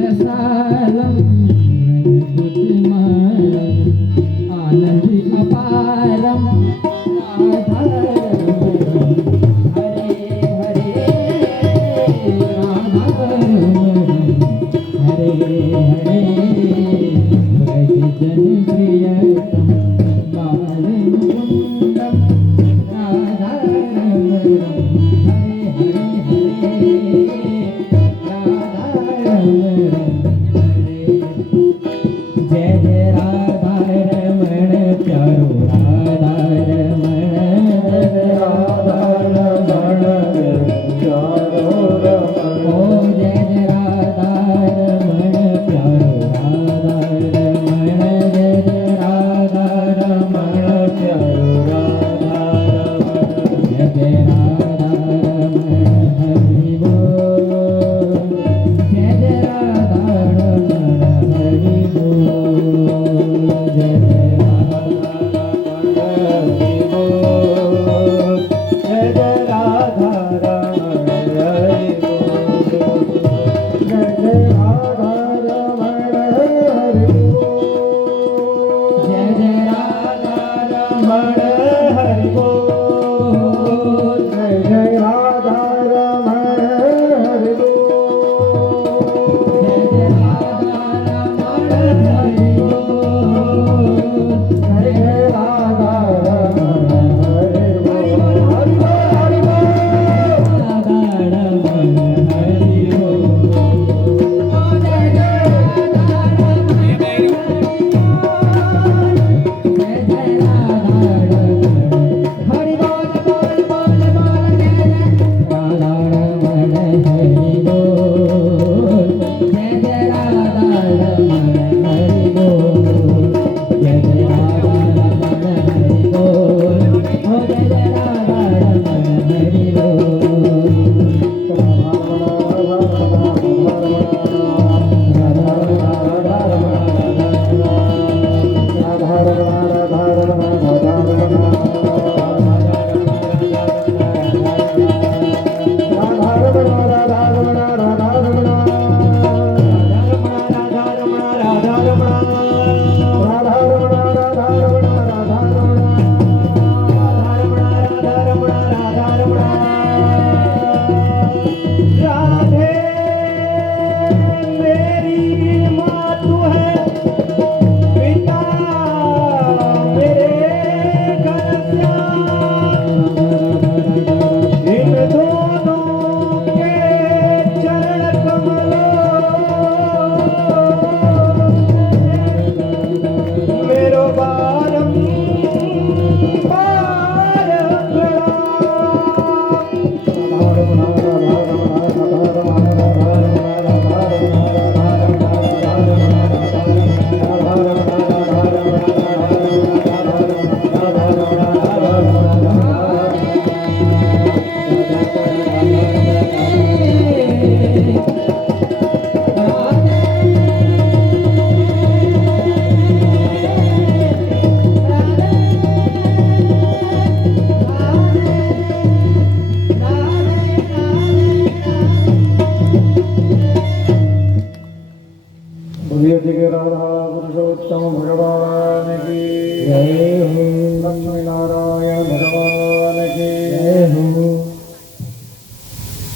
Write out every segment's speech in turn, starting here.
રસાલમ આનંદ અપારમ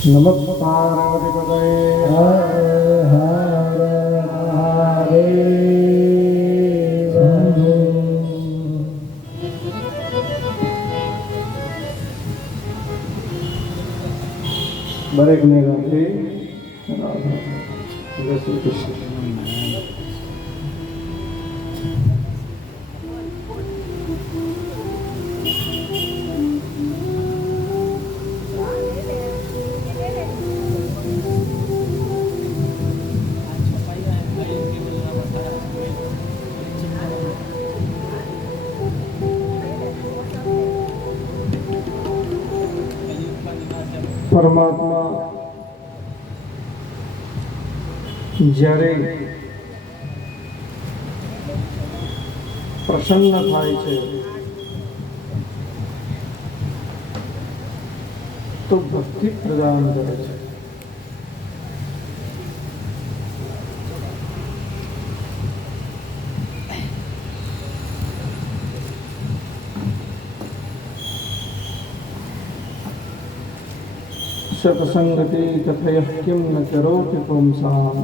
નમઃ પાર્વતી પતયે હર હર મહાદેવ દરેકને રાત્રે જય શ્રી કૃષ્ણ. પરમાત્મા જ્યારે પ્રસન્ન થાય છે તો ભક્તિ પ્રદાન કરે છે. સત્સંગતિ કથય કિમ ન કરોતિ પુંસામ.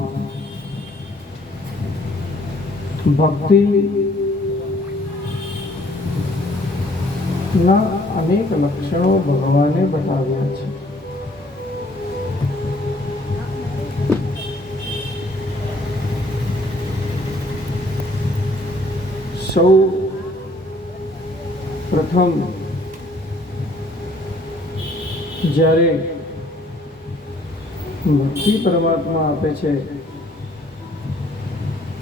ભક્તિ ના અનેક લક્ષણો ભગવાને બતાવ્યા છે. સૌ પ્રથમ જ્યારે ભક્તિ પરમાત્મા આપે છે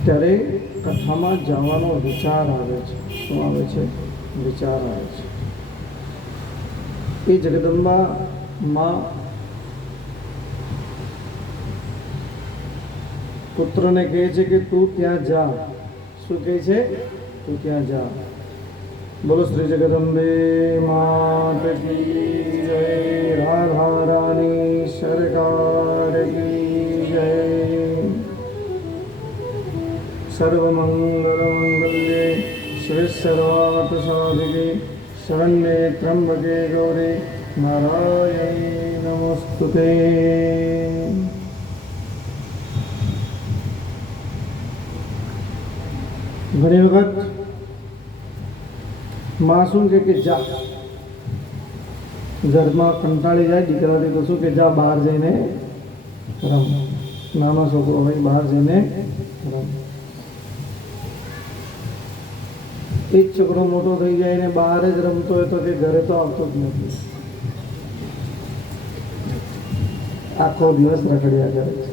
ત્યારે કથામાં જવાનો વિચાર આવે છે. શું આવે છે? વિચાર આવે છે. એ જગદંબા માં પુત્રને કહે છે કે તું ત્યાં જા. શું કહે છે? તું ત્યાં જા. બોલો શ્રી જગદંબે માત કી જય. રાધા રાની સરકાર કી જય. સર્વમંગલ મંગલ્યે શ્રી સર્વાર્થ સાધિકે શરણ્યે ત્ર્યંબકે ગૌરી નારાયણી નમસ્તુતે. ઘણી વખત માં શું કે જા, ઘરમાં કંટાળી જાય દીકરાથી તો શું કે જા બહાર જઈને રમ. નાનો છોકરો હોય બહાર જઈને રમ. એક છોકરો મોટો થઈ જાય ને બહાર જ રમતો હોય તો કે ઘરે તો આવતો જ નથી. આખો દિવસ રખડ્યા કરે છે.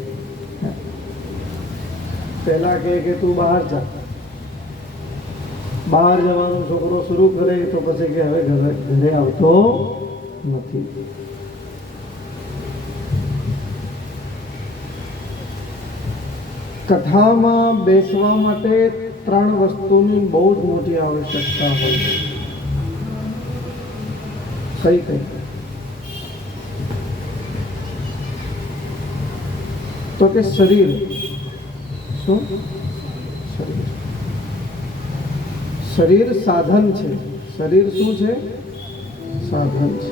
પહેલા કે તું બહાર જા. બહાર જવાનું છોકરો શરૂ કરે તો પછી કે હવે ઘરે આવતો નથી. કથામાં બેસવા માટે 3 વસ્તુની બહુ જ મોટી આવશ્યકતા હોય છે. કઈ તો કે શરીર. શું? શરીર સાધન છે. શરીર શું છે? સાધન છે.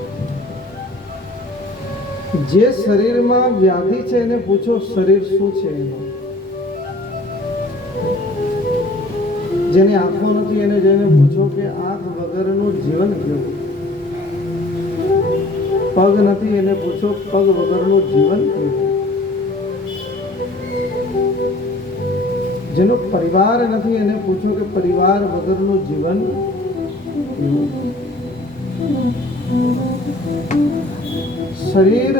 જે શરીરમાં વ્યાધિ છે એને પૂછો શરીર શું છે એનું. જેની આંખો નથી એને જઈને પૂછો કે આંખ વગરનું જીવન કેવું. પગ નથી એને પૂછો પગ વગરનું જીવન કેવું. જેનો પરિવાર નથી એને પૂછો કે પરિવાર વગરનું જીવન કેવું. શરીર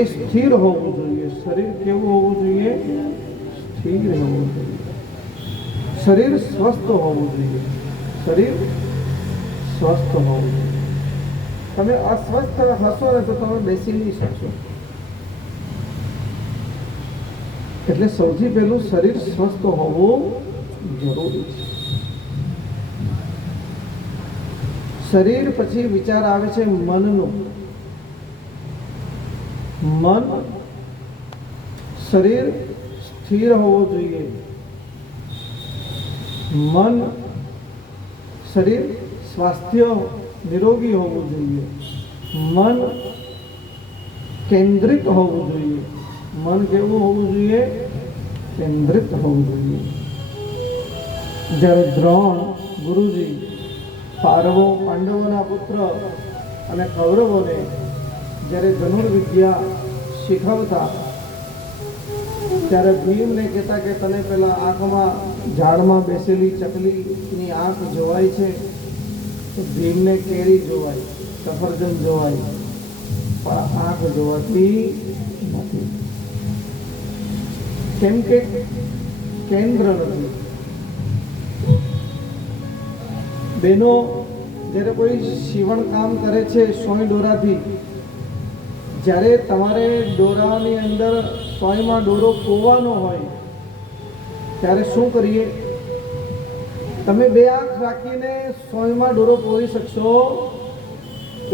એ સ્થિર હોવું જોઈએ. શરીર કેવું હોવું જોઈએ? સ્થિર હોવું જોઈએ. શરીર સ્વસ્થ હોવું જોઈએ. શરીર સ્વસ્થ હોવું જોઈએ. તમે અસ્વસ્થ હશો ને તો તમે બેસી નહીં શકશો. એટલે સૌથી પહેલું શરીર સ્વસ્થ હોવું જરૂરી છે. શરીર પછી વિચાર આવે છે મનનો. મન શરીર સ્થિર હોવું જોઈએ. મન શરીર સ્વાસ્થ્ય નિરોગી હોવું જોઈએ. મન કેન્દ્રિત હોવું જોઈએ. મન કેવું હોવું જોઈએ? કેન્દ્રિત હોવું જોઈએ. જ્યારે દ્રોણ ગુરુજી પાંડવોના પુત્ર અને કૌરવોને જ્યારે ધનુર્વિદ્યા શીખવતા ત્યારે ભીમને કહેતા કે તને પેલા આંખમાં ઝાડમાં બેસેલી ચકલીની આંખ જોવાય છે. તો ભીમને કેરી જોવાય, સફરજન જોવાય, પણ આંખ જોવાતી નથી. કેમ કે કેન્દ્ર નથી. બહેનો જ્યારે કોઈ સીવણ કામ કરે છે સોય દોરાથી, જ્યારે તમારે દોરાની અંદર સોયમાં દોરો કોવાનો હોય ત્યારે શું કરીએ? તમે 2 આંખ રાખીને સોયમાં દોરો પોરી શકશો?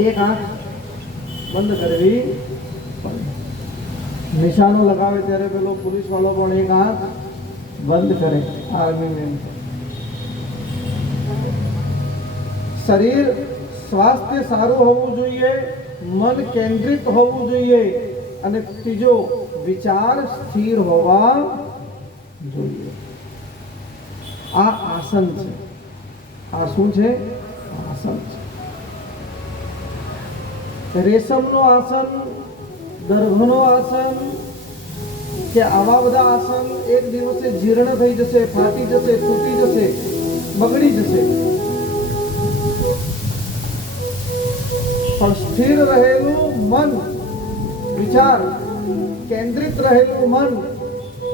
એક આંખ બંધ કરવી પડે. નિશાનો લગાવે ત્યારે પેલો પોલીસ વાળો પણ એક આંખ બંધ કરે. Army main. શરીર સ્વાસ્થ્ય સારું હોવું જોઈએ. મન કેન્દ્રિત હોવું જોઈએ, અને ત્રીજો વિચાર સ્થિર હોવા જોઈએ. આ આસન છે. આ શું છે? આસન છે. રેશમનો આસન, દર્ભનો આસન કે આવા બધા આસન એક દિવસે જીર્ણ થઈ જશે, ફાટી જશે, તૂટી જશે, બગડી જશે. પણ સ્થિર રહેલું મન, વિચાર કેન્દ્રિત રહેલું મન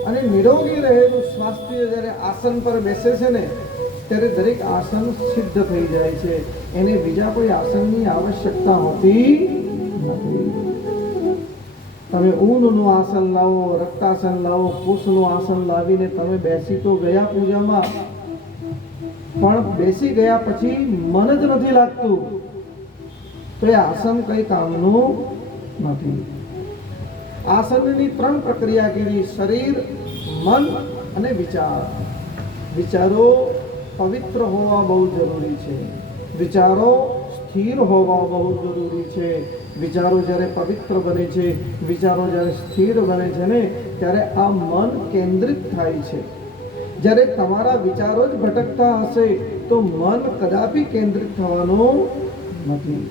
અને નિરોગી રહેલું સ્વાસ્થ્ય જ્યારે આસન પર બેસે છે ને, ત્યારે દરેક આસન સિદ્ધ થઈ જાય છે. એને બીજા કોઈ આસનની આવશ્યકતા હોતી નથી. તમે ઊનનું આસન લાવો, રક્તાસન લાવો, કુશનું આસન લાવીને તમે બેસી તો ગયા પૂજામાં, પણ બેસી ગયા પછી મન જ નથી લાગતું, તો એ આસન કઈ કામનું નથી. આસનની 3 પ્રક્રિયા કીધી: શરીર, મન અને વિચાર. વિચારો પવિત્ર હોવા બહુ જરૂરી છે. વિચારો સ્થિર હોવા બહુ જરૂરી છે. વિચારો જ્યારે પવિત્ર બને છે, વિચારો જ્યારે સ્થિર બને છે ને, ત્યારે આ મન કેન્દ્રિત થાય છે. જ્યારે તમારા વિચારો જ ભટકતા હશે તો મન કદાપી કેન્દ્રિત થવાનું નથી.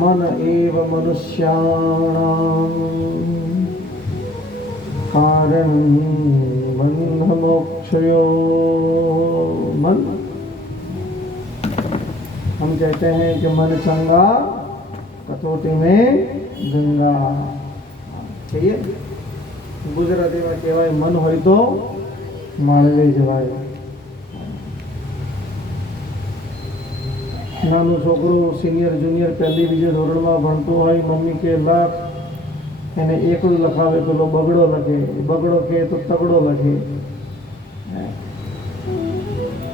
મન એવ મનુષ્યાણામ કારણ બંધ મોક્ષયો. मन, हम कहते हैं कि मन चंगा कटोटी में गंगा. कहिए गुजरातीમાં કહેવાય, મન હોય તો માળવે જવાય. નાનું છોકરું સિનિયર જુનિયર પહેલી બીજે ધોરણમાં ભણતું હોય, મમ્મી કે લખ, એને એકલું લખાવે પેલો બગડો લખે, બગડો કે તો તગડો લખે.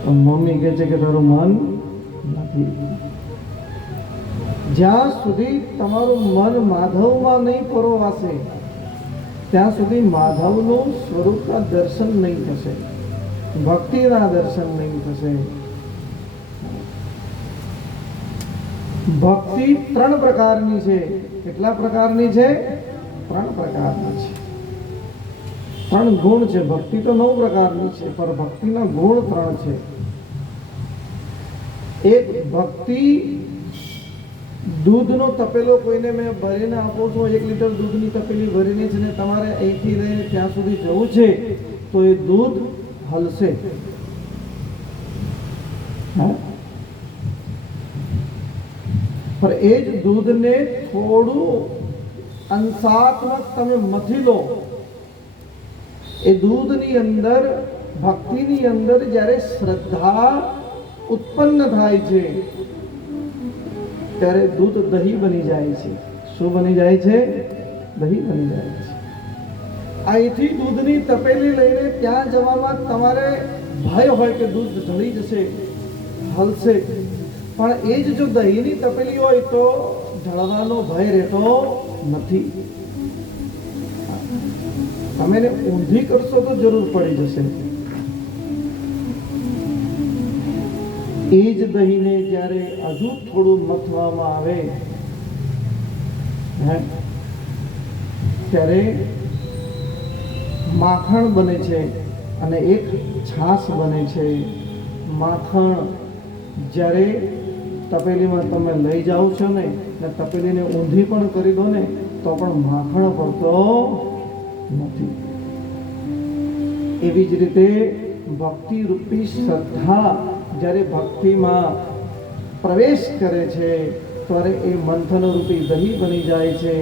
તો મમ્મી કહે છે કે તારું મન નથી. જ્યાં સુધી તમારું મન માધવમાં નહીં પરોવાશે ત્યાં સુધી માધવનું સ્વરૂપના દર્શન નહીં થશે, ભક્તિના દર્શન નહીં થશે. ભક્તિ 3 પ્રકારની છે. કેટલા પ્રકારની છે? 3 પ્રકારની છે. 3 ગુણ છે. ભક્તિ તો 9 પ્રકારની છે, પણ ભક્તિના ગુણ 3 છે. એક ભક્તિ, દૂધનો તપેલો કોઈને મેં ભરીને આપું છું, 1 લીટર દૂધની તપેલી ભરીને છે ને, તમારે અહીંથી લઈને ત્યાં સુધી જવું છે તો એ દૂધ હલશે. પણ એ જ દૂધને થોડું અંશાત્મક તમે મથી લો. એ દૂધની અંદર, ભક્તિની અંદર જ્યારે શ્રદ્ધા ઉત્પન્ન થાય છે ત્યારે દૂધ દહીં બની જાય છે. શું બની જાય છે? દહીં બની જાય છે. અહીંથી દૂધની તપેલી લઈને ત્યાં જવામાં તમારે ભય હોય કે દૂધ ઢળી જશે, હલશે. પણ એ જ જો દહીંની તપેલી હોય તો ઢળવાનો ભય રહેતો નથી. તમે એને ઊંધી કરશો તો જરૂર પડી જશે. એ જ દહીંને જ્યારે હજુ થોડું મથવામાં આવે ત્યારે માખણ બને છે અને એક છાશ બને છે. માખણ જ્યારે તપેલીમાં તમે લઈ જાઓ છો ને, તપેલીને ઊંધી પણ કરી દો ને તો પણ માખણ પડતો નથી. એવી જ રીતે ભક્તિ રૂપી શ્રદ્ધા જ્યારે ભક્તિમાં પ્રવેશ કરે છે ત્યારે એ મંથન રૂપી દહીં બની જાય છે,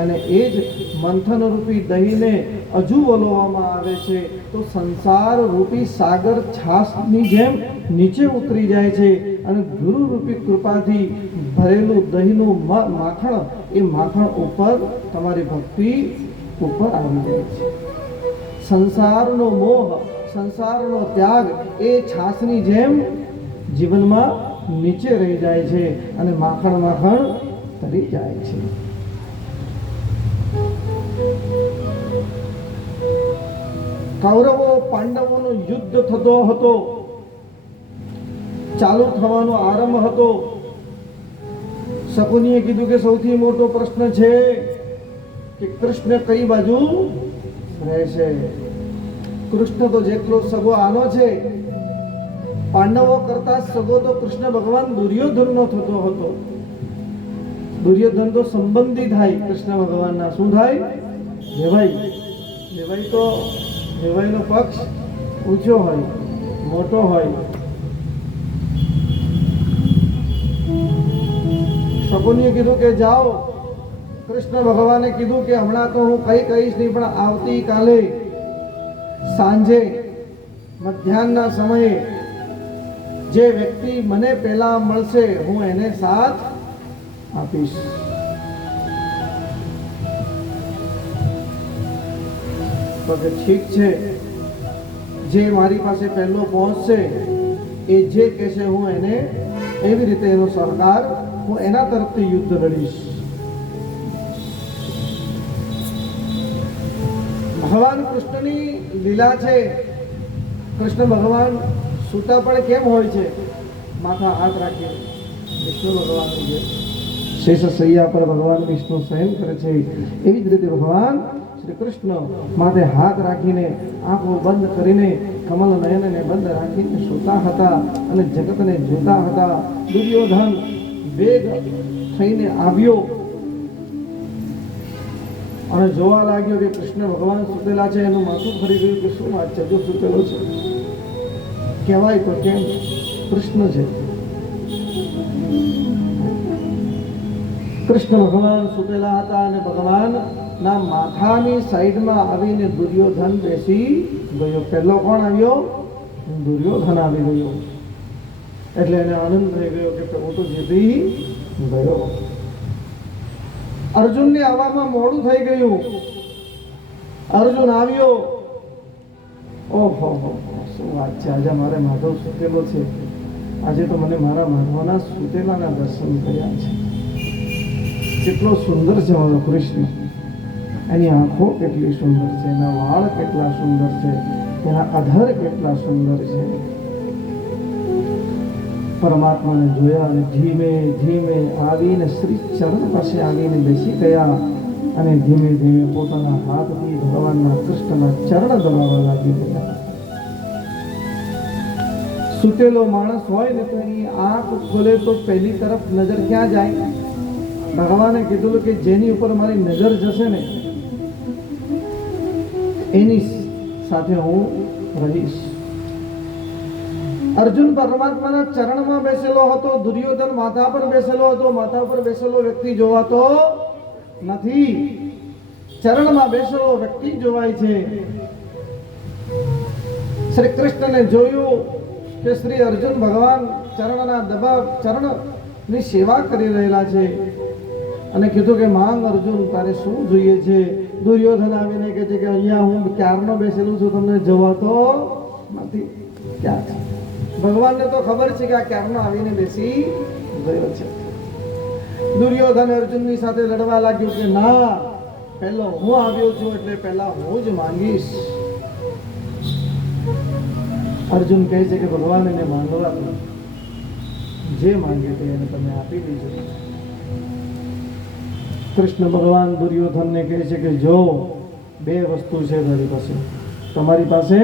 અને એ જ મંથન રૂપી દહીંને હજુ વલોવામાં આવે છે તો સંસાર રૂપી સાગર છાશની જેમ નીચે ઉતરી જાય છે, અને ગુરુ રૂપી કૃપાથી ભરેલું દહીંનું માખણ, એ માખણ ઉપર તમારી ભક્તિ ઉપર આવી જાય છે. સંસારનો મોહ, સંસારનો ત્યાગ એ છાશની જેમ જીવનમાં નીચે રહી જાય છે અને માખણ માખણ તરી જાય છે. કૌરવો પાંડવોનો યુદ્ધ થતો હતો. ચાલુ થવાનો આરંભ હતો. શકુનીએ કીધું કે સૌથી મોટો પ્રશ્ન છે કે કૃષ્ણ કઈ બાજુ રહેશે. કૃષ્ણ તો જેટલો સગો આનો છે, પાંડવો કરતા સગો તો કૃષ્ણ ભગવાન દુર્યોધનનો થતો હતો. દુર્યોધન તો સંબંધી થાય કૃષ્ણ ભગવાનના. શું થાય? વેવાઈ. વેવાઈનો પક્ષ ઊંચો હોય, મોટો હોય. શકુનીએ કીધું કે જાઓ. કૃષ્ણ ભગવાને કીધું કે હમણાં તો હું કઈ કહીશ નહીં, પણ આવતીકાલે સાંજે મધ્યાહનના સમયે જે વ્યક્તિ મને પહેલા મળશે હું એને સાથ આપીશ. તો કે ઠીક છે, જે મારી પાસે પહેલો પહોંચશે એ જે કહેશે હું એને એવી રીતે એનો સહકાર, હું એના તરફથી યુદ્ધ લડીશ. ભગવાન કૃષ્ણની લીલા છે. કૃષ્ણ ભગવાન સૂતા પણ કેમ હોય છે? માથા હાથ રાખીને. વિષ્ણુ ભગવાન શેષ શૈયા પર ભગવાન વિષ્ણુ શયન કરે છે, એવી જ રીતે ભગવાન શ્રી કૃષ્ણ માથે હાથ રાખીને, આંખો બંધ કરીને, કમલ નયનને બંધ રાખીને સૂતા હતા અને જગતને જોતા હતા. દુર્યોધન વેગ થઈને આવ્યો અને જોવા લાગ્યો કે કૃષ્ણ ભગવાન સુતેલા છે. એનું માથું ફરી ગયું કે શું વાત છે, જો સુતેલો છે કહેવાય તો કેમ? કૃષ્ણ છે. કૃષ્ણ ભગવાન સુતેલા હતા અને ભગવાનના માથાની સાઈડમાં આવીને દુર્યોધન બેસી ગયો. પહેલો કોણ આવ્યો? દુર્યોધન આવી ગયો. એટલે એને આનંદ થઈ ગયો કે હું તો જીતી ગયો. અર્જુનને આવવામાં મોડું થઈ ગયું. અર્જુન આવ્યો. ઓહો, શું વાત છે, આજે મારે માધવ સુતેલો છે. આજે તો મને મારા માધવના સુતેલાના દર્શન કર્યા છે. કેટલો સુંદર છે મારો કૃષ્ણ. એની આંખો કેટલી સુંદર છે, એના વાળ કેટલા સુંદર છે, એના અધર કેટલા સુંદર છે. પરમાત્માને જોયા અને ધીમે ધીમે આવીને શ્રી ચરણ પાસે આવીને બેસી ગયા અને ધીમે ધીમે પોતાના હાથથી ભગવાનના કૃષ્ણના ચરણ દબાવવા લાગી ગયા. સુતેલો માણસ હોય ને તો એની આંખ ખોલે તો પહેલી તરફ નજર ક્યાં જાય? ભગવાને કીધું કે જેની ઉપર મારી નજર જશે ને એની સાથે હું રહીશ. અર્જુન પરમાત્માના ચરણમાં બેસેલો હતો. દુર્યોધન માથા પર બેસેલો હતો. માથા પર બેસેલો વ્યક્તિ જોવાતો નથી, ચરણમાં બેસેલો વ્યક્તિ જોવાય છે. શ્રી કૃષ્ણને જોયું કે શ્રી અર્જુન ભગવાન ચરણના દબાવ, ચરણની સેવા કરી રહેલા છે અને કીધું કે માંગ અર્જુન, તારે શું જોઈએ છે? દુર્યોધન આવીને કહે છે કે અહીંયા હું ક્યારનો બેસેલું છું, તમને જોવાતો નથી. ક્યાં છે? ભગવાનને તો ખબર છે કે આ ક્યારનો આવીને બેસી ગયો છે. દુર્યોધન અર્જુનની સાથે લડવા લાગ્યો કે ના, પહેલો હું આવ્યો છું એટલે પહેલા હું જ માંગીશ. અર્જુન કહે છે કે ભગવાન એને માંગવા દો, જે માંગે તે એને તમે આપી દેજો. કૃષ્ણ ભગવાન દુર્યોધનને કહે છે કે જો બે વસ્તુ છે તારી પાસે, તમારી પાસે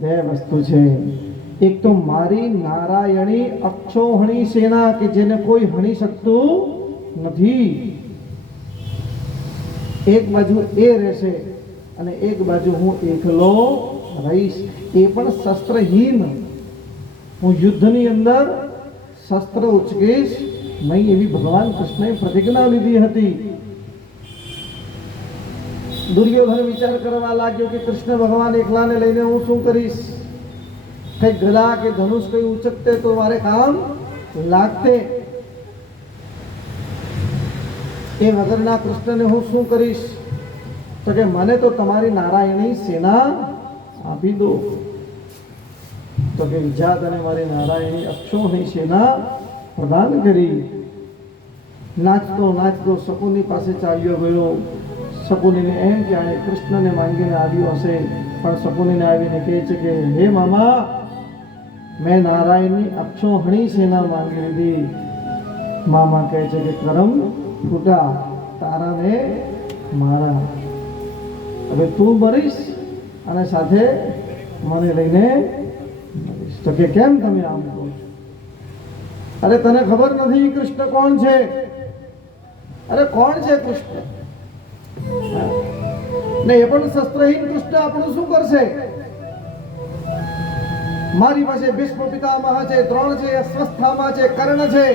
બે વસ્તુ છે. એક તો મારી નારાયણી અક્ષોહણી સેના કે જેને કોઈ હણી શકતું નથી, એક બાજુ એ રહેશે અને એક બાજુ હું એકલો રહીશ, એ પણ શસ્ત્રહીન. હું યુદ્ધની અંદર શસ્ત્ર ઉચકીશ નહીં, એવી ભગવાન કૃષ્ણએ પ્રતિજ્ઞા લીધી હતી. દુર્યોધન વિચાર કરવા લાગ્યો કે કૃષ્ણ ભગવાન એકલાને લઈને હું શું કરીશ? કઈ ગદા કે ધનુષ કઈ ઉચકતે તો મારે કામ લાગતે. એ વગરના કૃષ્ણને હું શું કરીશ? તો કે મને તો તમારી નારાયણી સેના આપી દો. તો કે વિજાત અને મારી નારાયણી અક્ષોની સેના પ્રદાન કરી. નાચતો નાચતો શકુની પાસે ચાલ્યો ગયો. શકુનીને એમ કે આણે કૃષ્ણને માંગીને આવ્યો હશે, પણ શકુનીને આવીને કહે છે કે હે મામા, મેં નારાયણની અક્ષોહણી સેના માંગી લીધી. મામા કહે છે કે કરમ ફૂટા તારા ને મારા. હવે તું મરીશ અને સાથે મને લઈને મરીશ. તો કે કેમ તમે આમ કહો છો? અરે તને ખબર નથી કૃષ્ણ કોણ છે? અરે કોણ છે કૃષ્ણ? ને એ પણ શસ્ત્રહીન કૃષ્ણ આપણું શું કરશે? મારી પાસે ભીષ્મ પિતામહ છે, દ્રોણ છે, અશ્વત્થામા છે, કર્ણ છે,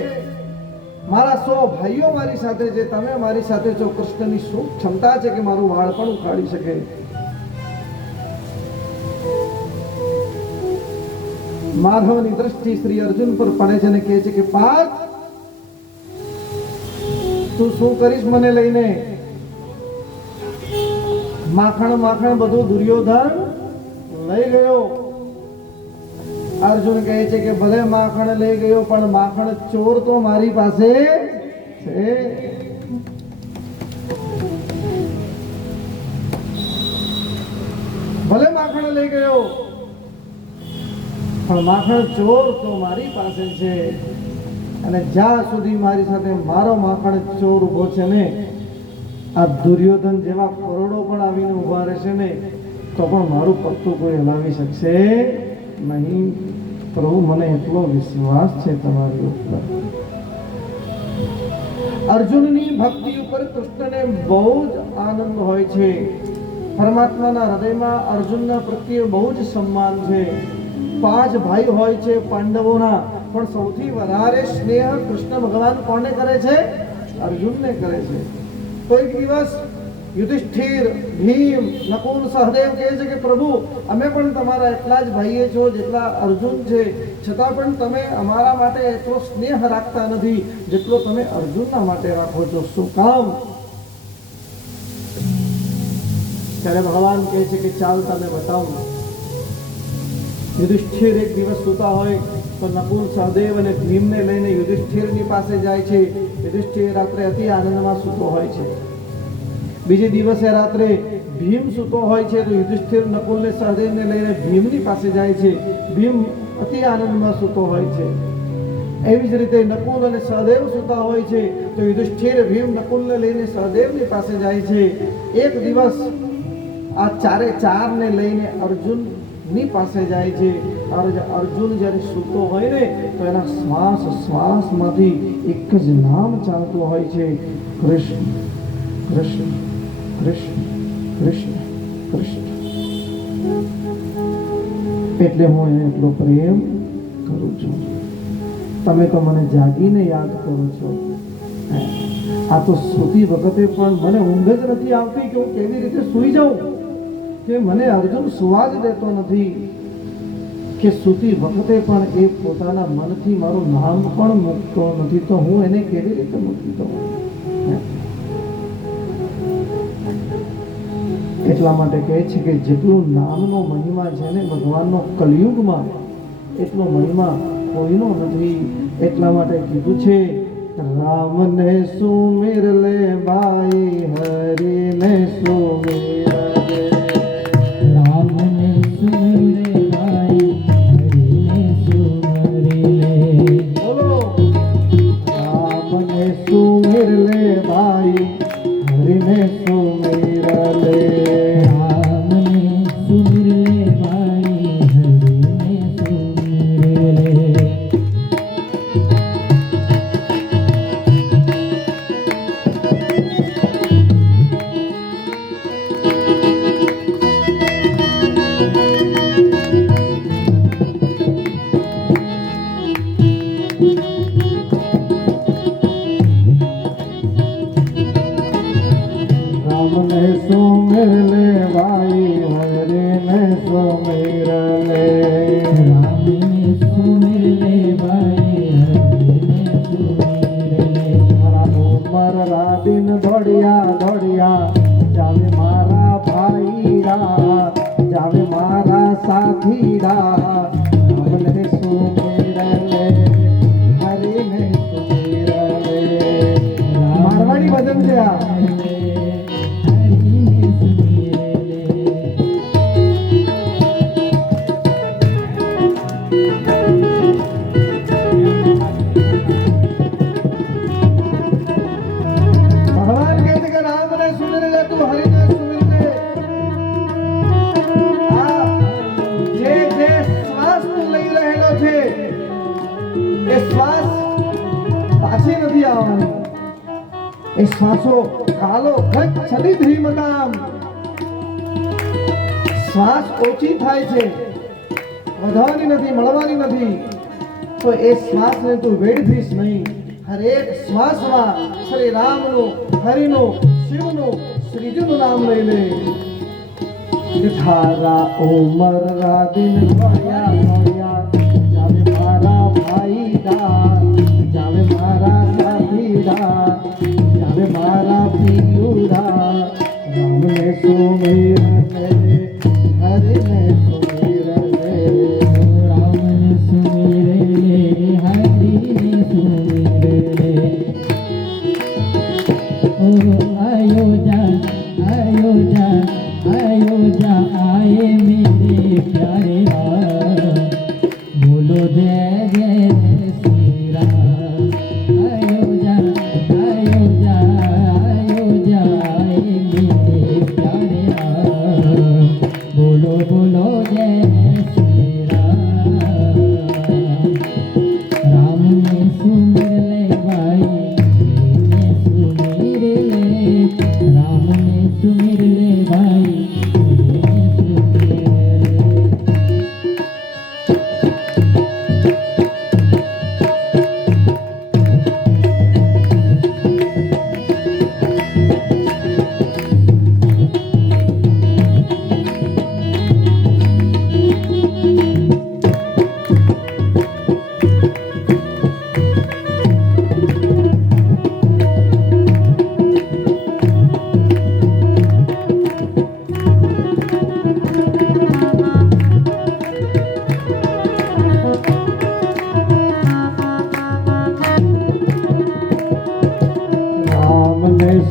મારા 100 ભાઈઓ મારી સાથે છે. તમે મારી સાથે છો. કૃષ્ણની શું ક્ષમતા છે કે મારું વાળ પણ ઉખાડી શકે? માધવની દ્રષ્ટિ શ્રી અર્જુન પર પડે છે અને કહે છે કે પાર્થ, તું શું કરીશ મને લઈને? માખણ બધું દુર્યોધન લઈ ગયો. અર્જુન કહે છે કે ભલે માખણ લઈ ગયો પણ માખણ ચોર તો મારી પાસે છે. ભલે માખણ લઈ ગયો પણ માખણ ચોર તો મારી પાસે છે. અને જ્યાં સુધી મારી સાથે મારો માખણ ચોર ઉભો છે ને, આ દુર્યોધન જેવા કરોડો પણ આવીને ઉભા રહેશે ને તો પણ મારું પત્તું કોઈ હલાવી શકશે નહીં. પ્રભુ મને એટલો વિશ્વાસ છે તમારી ઉપર. અર્જુનની ભક્તિ ઉપર કૃષ્ણને બહુ જ આનંદ હોય છે. પરમાત્માના હૃદયમાં અર્જુનના પ્રત્યે બહુ જ સન્માન છે. 5 ભાઈ હોય છે પાંડવોના, પણ સૌથી વધારે સ્નેહ કૃષ્ણ ભગવાન કોને કરે છે? અર્જુનને કરે છે. કોઈક દિવસ યુધિષ્ઠિર, ભીમ, નકુલ, સહદેવ કહે છે કે પ્રભુ અમે પણ તમારા એટલા જ ભાઈએ છો જેટલા અર્જુન છે, છતાં પણ તમે અમારા માટે એટલો સ્નેહ રાખતા નથી જેટલો તમે અર્જુનના માટે રાખો છો. શું કામ? ત્યારે ભગવાન કહે છે કે ચાલ તને બતાવું. યુધિષ્ઠિર એક દિવસ સૂતા હોય તો નકુલ, સહદેવ અને ભીમને લઈને યુધિષ્ઠિરની પાસે જાય છે. યુધિષ્ઠિર રાત્રે અતિ આનંદમાં સૂતો હોય છે. બીજે દિવસે રાત્રે ભીમ સૂતો હોય છે તો યુધિષ્ઠિર નકુલને, સહદેવને લઈને ભીમની પાસે જાય છે. ભીમ અતિ આનંદમાં સૂતો હોય છે. એવી જ રીતે નકુલ અને સહદેવ સૂતા હોય છે તો યુધિષ્ઠિર ભીમ નકુલને લઈને સહદેવની પાસે જાય છે. એક દિવસ આ ચારે લઈને અર્જુનની પાસે જાય છે. અર્જુન જ્યારે સૂતો હોય ને તો એના શ્વાસમાંથી એક જ નામ ચાલતું હોય છે, કૃષ્ણ કૃષ્ણ કૃષ્ણ કૃષ્ણ કૃષ્ણ. એટલે હું એને એટલો પ્રેમ કરું છું. તમે તો મને જાગીને યાદ કરો છો. આ તો સૂતી વખતે પણ મને ઊંઘ જ નથી આવતી કે હું કેવી રીતે સૂઈ જાઉં, કે મને અર્જુન સુવા જ દેતો નથી, કે સૂતી વખતે પણ એ પોતાના મનથી મારું નામ પણ મૂકતો નથી, તો હું એને કેવી રીતે મૂકી દઉં? એટલા માટે કહે છે કે જેટલું નામનો મહિમા છે ને ભગવાનનો કલિયુગમાં, એટલો મહિમા કોઈનો નથી. એટલા માટે કીધું છે રામને સુમિર લે ભાઈ, હરિને સુમિર લે. રામને સુમિર લે ભાઈ, હરિને સુમિર લે. બોલો, રામને સુમિર લે ભાઈ, હરિને સુમિર લે. રામને સુમિર લે ભાઈ, હરિને સુમિર લે. રામને સુમિર લે ભાઈ, હરિને સુમિર લે. રામને સુમિર લે ભાઈ, હરિને સુમિર લે. ઉમર રાદિન દોડિયા જાવે મારા ભાઈડા, જાવે મારા સાથીડા. રામને સુમિર લે, હરિને સુમિર લે. મારવાડી ભજન છે આ. હરિને સુમિર લે. એ શ્વાસો કાલો છલી ધ્રીમતામ, શ્વાસ ઓછી થાય છે, વધવાની નથી, મળવાની નથી, તો એ શ્વાસને તું વેડફીશ નહીં. હરેક શ્વાસમાં શ્રી રામનું, હરિનું, શિવનું, શ્રીજીનું નામ લઈ લે. થારા ઉમર રાદિન મળ્યા મળ્યા, જાવે મારા ભાઈદાર, જાવે મારા સાથીદાર, જાવે મારા પિયુદાર. રામને સુમેર લે, હરિને સુમેર લે, રામને સુમિરે લે, હરિને સુમિરે લે. ઓ અયોધ્યા અયોધ્યા अयोध्या आए मेरे प्यारे राम, बोलो जय जय श्री राम. अयोध्या अयोध्या अयोध्या आए मेरे प्यारे राम, बोलो बोलो जय श्री राम. राम ने सुमिर ले भाई, ने सुमिर ले, राम ने सुमिर ले भाई.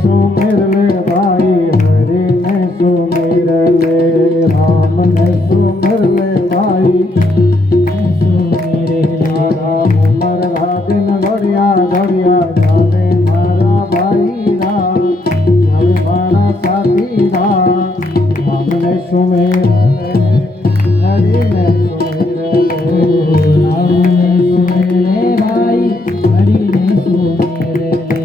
સુમેર લે ભાઈ, હરિને સુમેર લે, રામને સુમેર લે ભાઈ. રામ ઉમર રાદિન ઘડિયા ઘડિયા, જાવે મારા ભાઈદાર, જાવે મારા સાથીદાર. રામને સુમેર લે, હરિને સુમેર લે, रामने सुमिर ले भाई, हरिने सुमिर ले.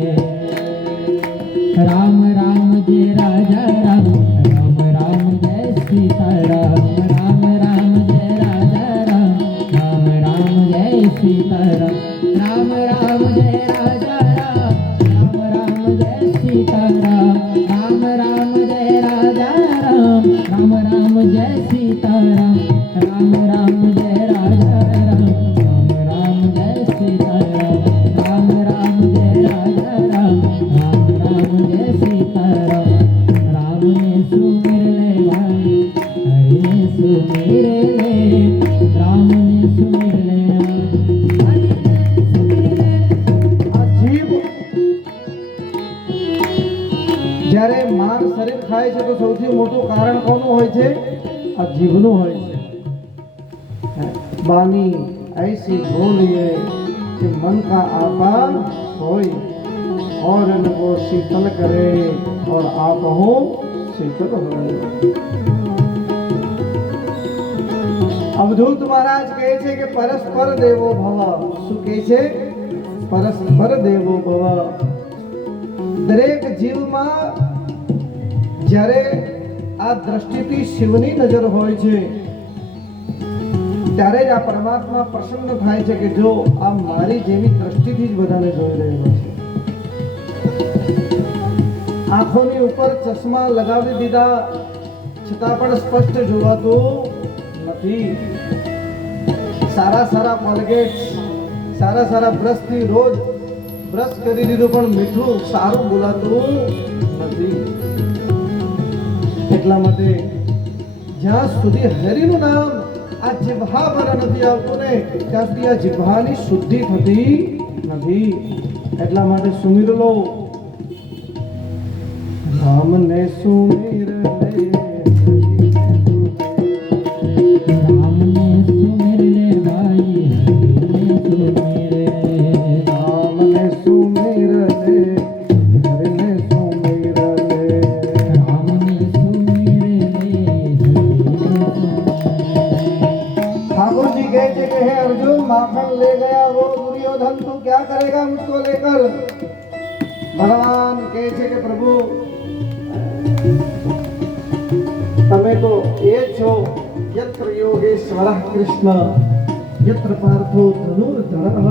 राम राम जय राजा राम, राम राम जय सीताराम. राम राम जय राजा राम, राम राम जय सीताराम. राम राम जय राजा राम, राम राम जय सीताराम. राम राम जय राजा राम, राम राम जय सीताराम. राम राम जय राजा राम, राम राम जय सीताराम. राम राम जय राजा राम, राम राम जय सीताराम. राम ने सुमिर ले भाई, हरि ने सुमिर ले, राम ने सुमिर ले, हरि ने सुमिर ले. આ જીભ જ્યારે માર શરીર ખાય છે તો સૌથી મોટું કારણ કોનું હોય છે? આ જીભનું હોય છે. बानी ऐसी बोलिए कि मन का आपा सोई, और इनको शीतल करे और आप हो शीतल हो. अवधूत महाराज કહે છે કે પરસ્પર દેવો ભવ. શું કહે છે? પરસ્પર દેવો ભવ. દરેક જીવમાં જ્યારે આ દ્રષ્ટિથી શિવની નજર હોય છે ત્યારે જ આ પરમાત્મા પ્રસન્ન થાય છે કે જો આ મારી જેવી દ્રષ્ટિથી જ બધાને જોઈ રહ્યો છે. આંખોની ઉપર ચશ્મા લગાવી દીધા છતાં પણ સ્પષ્ટ જોવાતું નથી. સારા સારા કોલગેટ, સારા સારા બ્રશથી રોજ બ્રશ કરી દીધું પણ મીઠું સારું બોલાતું નથી. એટલા માટે જ્યાં સુધી હરિનું નામ આ જીભા પર નથી આવતું ને ત્યાં સુધી આ જીભાની શુદ્ધિ થતી નથી. એટલા માટે સુમિર લો. રામને સુમિર લે, रामने सुमिर ले भाई, हरिने सुमिर ले. રામને સુમિર લે, હરિને સુમિર લે. रामने सुमिर ले, हरिने सुमिर ले. ठाकुर जी कहते कि हे अर्जुन, माखन ले गया वो दुर्योधन, तू क्या करेगा मुझको लेकर? भगवान યોગેશ્વરઃ કૃષ્ણ યત્ર પાર્થો ધનુર્ધરઃ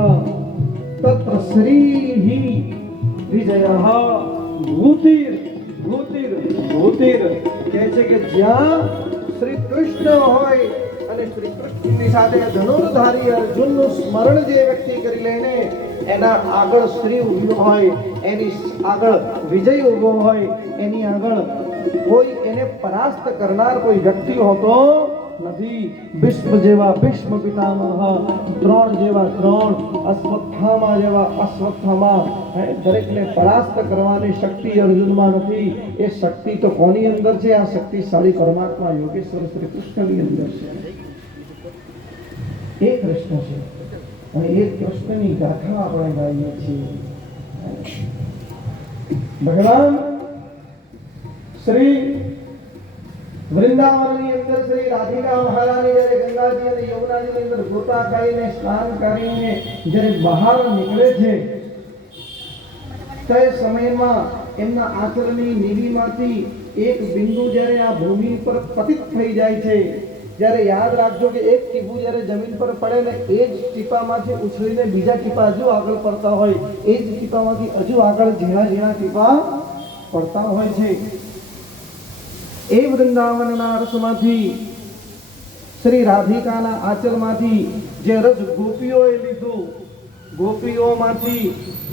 તત્ર શ્રીઃ વિજયઃ ભૂતિર ભૂતિર ભૂતિર. કહે છે કે જ્યાં શ્રી કૃષ્ણ હોય અને શ્રી કૃષ્ણની સાથે ધનુર્ધારી અર્જુનનું સ્મરણ જે વ્યક્તિ કરી લઈને એના આગળ શ્રી ઉભો હોય, એની આગળ વિજય ઉભો હોય, એની આગળ કોઈ એને પરાસ્ત કરનાર કોઈ વ્યક્તિ હોતો નથી. ભીષ્મ જેવા ભીષ્મ પિતામહ, દ્રોણ જેવા દ્રોણ, અશ્વત્થામા જેવા અશ્વત્થામા, દરેકને પરાસ્ત કરવાની શક્તિ અર્જુનમાં નથી. એ શક્તિ તો કોની અંદર છે? આ શક્તિશાળી પરમાત્મા યોગેશ્વર શ્રી કૃષ્ણની અંદર છે. એ કૃષ્ણ છે અને એ કૃષ્ણની ગાથા આપણે ગાઈએ છીએ. ભગવાન શ્રી વૃંદાવનની અંદર શ્રી રાધિકા મહારાણી જ્યારે ગંગાજી અને યમુનાજીની અંદર ગોતા ખાઈને સ્નાન કરીને જ્યારે બહાર નીકળે છે તે સમયમાં એમના આચરણની નીડીમાંથી એક બિંદુ જ્યારે આ ભૂમિ પર પતિત થઈ જાય છે. જ્યારે યાદ રાખજો કે એક ટીપું જ્યારે જમીન પર પડે ને એ જ ટીપામાંથી ઉછળીને બીજા ટીપા હજુ આગળ પડતા હોય, એ જ ટીપામાંથી હજુ આગળ ઝીણા ઝીણા ટીપા પડતા હોય છે. એ વૃંદાવનના રસમાંથી શ્રી રાધિકાના આચરમાંથી જે રસ ગોપીઓએ લીધું, ગોપીઓમાંથી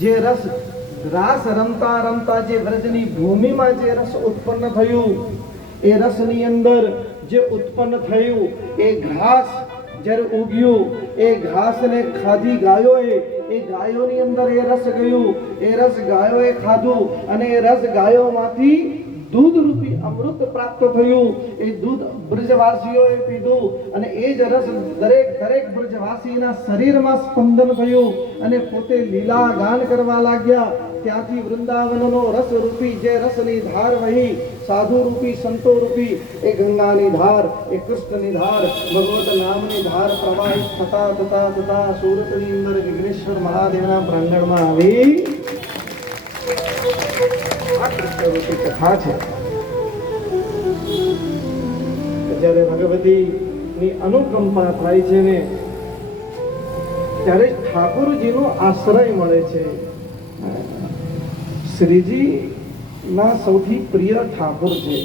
જે રસ રાસ રમતા રમતા જે વ્રજની ભૂમિમાં જે રસ ઉત્પન્ન થયું, એ રસની અંદર જે ઉત્પન્ન થયું એ ઘાસ જ્યારે ઉગ્યું, એ ઘાસને ખાધી ગાયોએ, એ ગાયોની અંદર એ રસ ગયું, એ રસ ગાયોએ ખાધું અને એ રસ ગાયોમાંથી દૂધ રૂપી અમૃત પ્રાપ્ત થયું. એ દૂધ બ્રજવાસીઓએ પીધું અને એ જ રસ દરેક બ્રજવાસીના શરીરમાં સ્પંદન થયું અને પોતે લીલા ગાન કરવા લાગ્યા. ત્યાંથી વૃંદાવનનો રસ રૂપી જે રસની ધાર વહી, સાધુ રૂપી સંતો રૂપી એ ગંગાની ધાર, એ કૃષ્ણની ધાર, ભગવત નામની ધાર પ્રવાહિત થતા થતા થતા સુરતની અંદર વિઘ્નેશ્વર મહાદેવના પ્રાંગણમાં આવી. આ કૃષ્ણરૂપી કથા છે. જ્યારે ભગવતીની અનુકંપા થાય છે ને ત્યારે ઠાકોરજીનો આશ્રય મળે છે. શ્રીજી ના સૌથી પ્રિય ઠાકોર છે.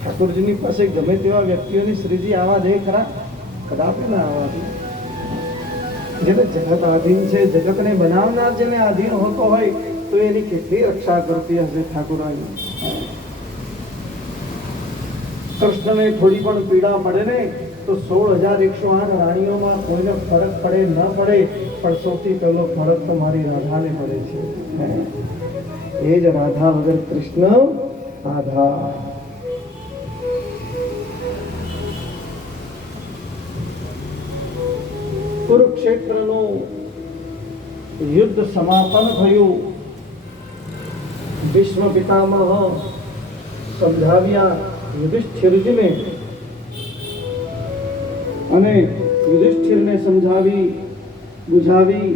ઠાકોરજીની પાસે ગમે તેવા વ્યક્તિઓની શ્રીજી આવા જાય ખરા? કદાપી ના આવા. જેને જગત આધીન છે, જગતને બનાવનાર જેને આધીન હોતો હોય તો એની કેટલી રક્ષા કરતી હશે ઠાકોરાણી. કૃષ્ણને થોડી પણ પીડા પડે ને તો 16,108 રાણીઓમાં કોઈને ફરક પડે ન પડે, પણ સૌથી પહેલો ફરક તો મારી રાધાને પડે છે. એ જ રાધા વગર કૃષ્ણ આધા. કુરુક્ષેત્રનું યુદ્ધ સમાપન થયું. ભીષ્મ પિતામહ સમજાવ્યા યુધિષ્ઠિરજીને અને યુધિષ્ઠિરને સમજાવી બુઝાવી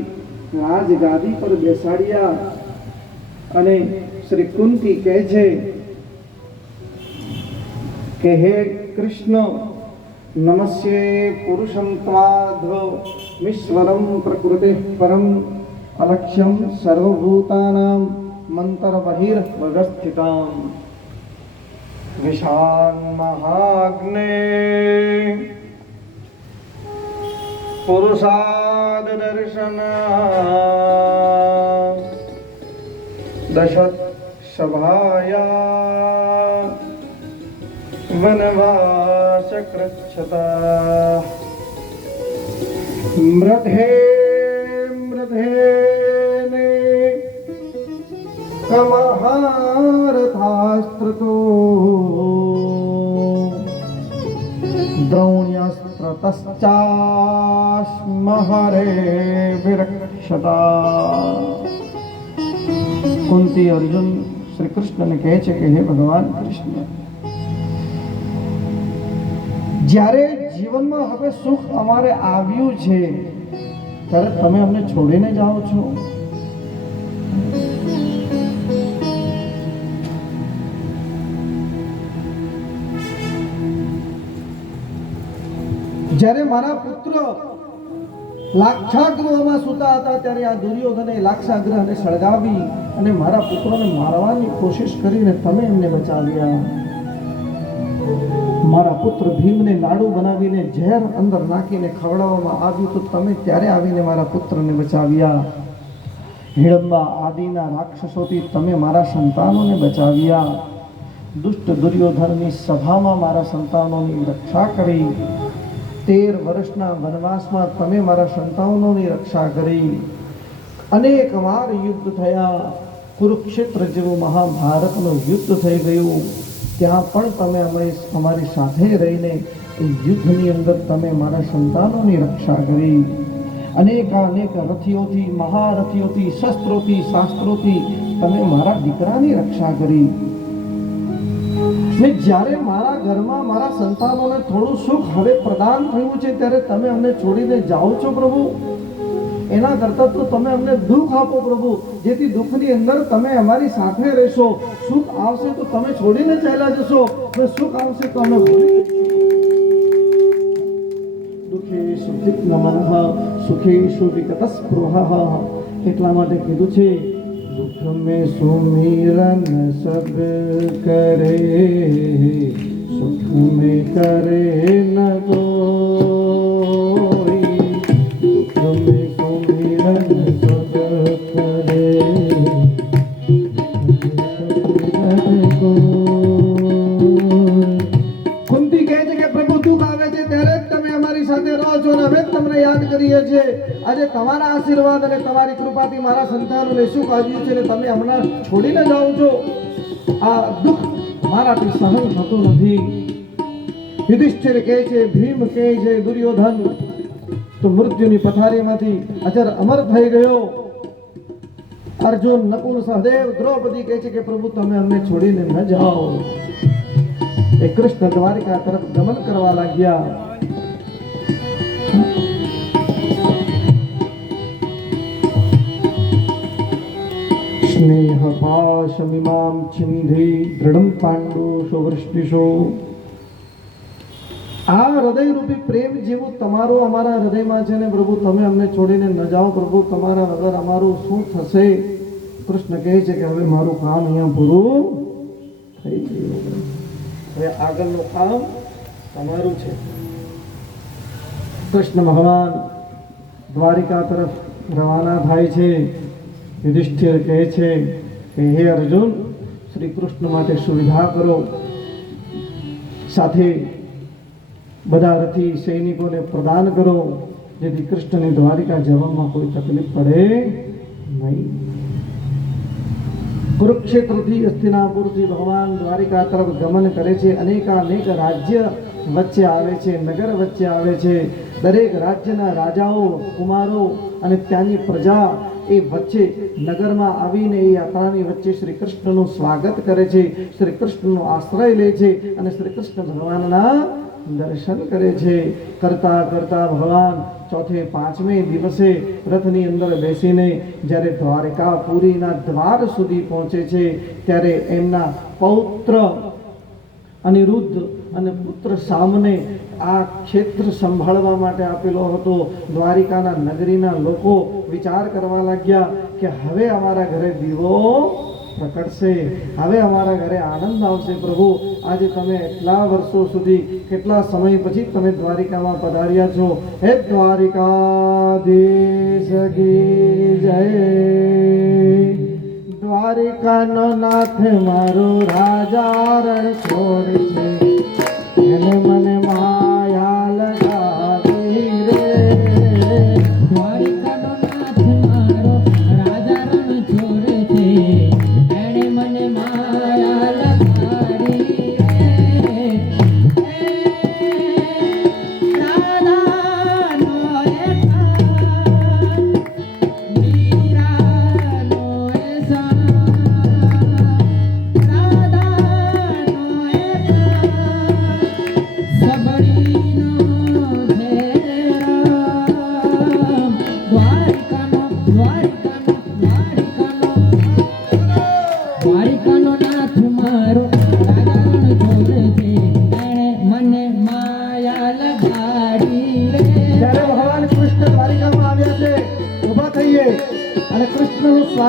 રાજગાદી પર બેસાડ્યા. અને શ્રી કુંતી કહે છે કે હે કૃષ્ણ, નમસ્યે પુરુષમ ત્વાદ્વમીશ્વરમ પ્રકૃતે પરમ અલક્ષ્યમ સર્વભૂતાનામ મંતર બહિર્વસ્થિતામ વિશાન મહાગ્ને પુરુષાદ દર્શના દશત સભાયા વનવાસ કૃચ્છતા મૃધે મૃધેને કમહારથાસ્ત્રતો દ્રૌણ્યસ્ત્રતશ્ચાસ્મહરે વિરક્ષતા. કુંતી અર્જુન શ્રી કૃષ્ણને કહે છે કે હે ભગવાન કૃષ્ણ, જ્યારે જીવનમાં હવે સુખ અમારે આવ્યું છે ત્યારે તમે અમને છોડીને જાઓ છો. જ્યારે મારા પુત્ર લાક્ષાગૃહમાં સૂતા હતા ત્યારે આ દુર્યોધને લાક્ષાગૃહને સળગાવી અને મારા પુત્રોને મારવાની કોશિશ કરીને તમે એમને બચાવ્યા. મારા પુત્ર ભીમને લાડુ બનાવીને ઝેર અંદર નાખીને ખવડાવવામાં આવ્યું તો તમે ત્યારે આવીને મારા પુત્રને બચાવ્યા. હિડમ્બા આદિના રાક્ષસોથી તમે મારા સંતાનોને બચાવ્યા. દુષ્ટ દુર્યોધનની સભામાં મારા સંતાનોની રક્ષા કરી. 13 વર્ષના વનવાસમાં તમે મારા સંતાનોની રક્ષા કરી. અનેક વાર યુદ્ધ થયા. કુરુક્ષેત્ર જેવું મહાભારતનું યુદ્ધ થઈ ગયું. ત્યાં પણ તમે અમારી સાથે રહીને એ યુદ્ધની અંદર તમે મારા સંતાનોની રક્ષા કરી. અનેક રથીઓથી, મહારથીઓથી, શસ્ત્રોથી, શાસ્ત્રોથી તમે મારા દીકરાની રક્ષા કરી. ને જ્યારે મારા ઘરમાં મારા સંતાનોને થોડું સુખ હવે પ્રદાન થયું છે ત્યારે તમે અમને છોડીને જાઓ છો પ્રભુ. એના કરતાં તો તમે અમને દુઃખ આપો પ્રભુ, જેથી દુઃખની અંદર તમે અમારી સાથે રહેશો. સુખ આવશે તો તમે છોડીને ચાલ્યા જશો, ને સુખ આવશે તો અમે ભૂલી જઈશું. દુઃખેષુ વિઘ્ન મનઃ સુખેષુ વિગત સ્પૃહઃ. એટલા માટે કીધું છે दुख में सुमिरन सब करे, सुख में करे न कोई. दुख में सुमिरन सब करे, કુંતી કહે છે કે પ્રભુ દુઃખ આવે છે ત્યારે જ તમે અમારી સાથે રહો છો અને અમે જ તમને યાદ કરીએ છીએ. આજે તમારા આશીર્વાદ અને તમારી કૃપાથી મારા સંતાનોને સુખ આવ્યું છે અને તમે હમણાં છોડીને જાઓ છો. આ દુઃખ મારાથી સહન થતું નથી. યુધિષ્ઠિર કહે છે, ભીમ કહે છે, દુર્યોધન તો મૃત્યુની પથારીમાંથી અજર અમર થઈ ગયો. અર્જુન, નકુલ, સહદેવ, દ્રૌપદી કહે છે કે પ્રભુ તમે અમને છોડીને ન જાઓ. એ કૃષ્ણ દ્વારિકા તરફ ગમન કરવા લાગ્યા. સ્નેહ પાશમિમામ છિંધી દૃઢમ પાંડુષો વૃષ્ટિષો. આ હૃદયરૂપી પ્રેમ જેવું તમારો અમારા હૃદયમાં છે ને પ્રભુ તમે અમને છોડીને ન જાઓ. પ્રભુ તમારા વગર અમારું શું થશે? કૃષ્ણ કહે છે કે હવે મારું કામ અહીંયા પૂરું થઈ ગયું. હવે આગળનું કામ તમારું છે. કૃષ્ણ ભગવાન દ્વારિકા તરફ રવાના થાય છે. યુધિષ્ઠિર કહે છે કે હે અર્જુન, શ્રી કૃષ્ણ માટે સુવિધા કરો. સાથે બધા રથી સૈનિકોને પ્રદાન કરો, જેથી કૃષ્ણની દ્વારિકા જવામાં કોઈ તકલીફ પડે નહીં. કુરુક્ષેત્રથી હસ્તિનાપુરથી ભગવાન દ્વારિકા તરફ ગમન કરે છે. અનેક રાજ્ય વચ્ચે આવે છે, નગર વચ્ચે આવે છે. દરેક રાજ્યના રાજાઓ, કુમારો અને ત્યાંની પ્રજા એ વચ્ચે નગરમાં આવીને એ યાત્રાની વચ્ચે શ્રી કૃષ્ણનું સ્વાગત કરે છે, શ્રી કૃષ્ણનો આશ્રય લે છે અને શ્રી કૃષ્ણ ભગવાનના દર્શન કરે છે. કરતા કરતા ભગવાન ચોથે પાંચમે દિવસે રથની અંદર બેસીને જ્યારે દ્વારકાપુરીના દ્વાર સુધી પહોંચે છે ત્યારે એમના પૌત્ર અનિરુદ્ધ અને પુત્ર સામને આ ક્ષેત્ર સંભાળવા માટે આપેલો હતો. દ્વારિકાના નગરીના લોકો વિચાર કરવા લાગ્યા કે હવે અમારા ઘરે દીવો પ્રકટશે, હવે અમારા ઘરે આનંદ આવશે. પ્રભુ આજે તમે એટલા વર્ષો સુધી, કેટલા સમય પછી તમે દ્વારિકામાં પધાર્યા છો. હે દ્વારિકાધીશ કી જય. દ્વારિકાનો નાથ મારો રાજા રણ છોડ છે, એને મને માયા લગાવી રે. દ્વારિકાનો નાથ મારો રાજા રણ છોડે છે, એણે મને માયા લગાડી રે. રાધાનો એકાંત, મીરાનો એસાંત, રાધાનો એકાંત,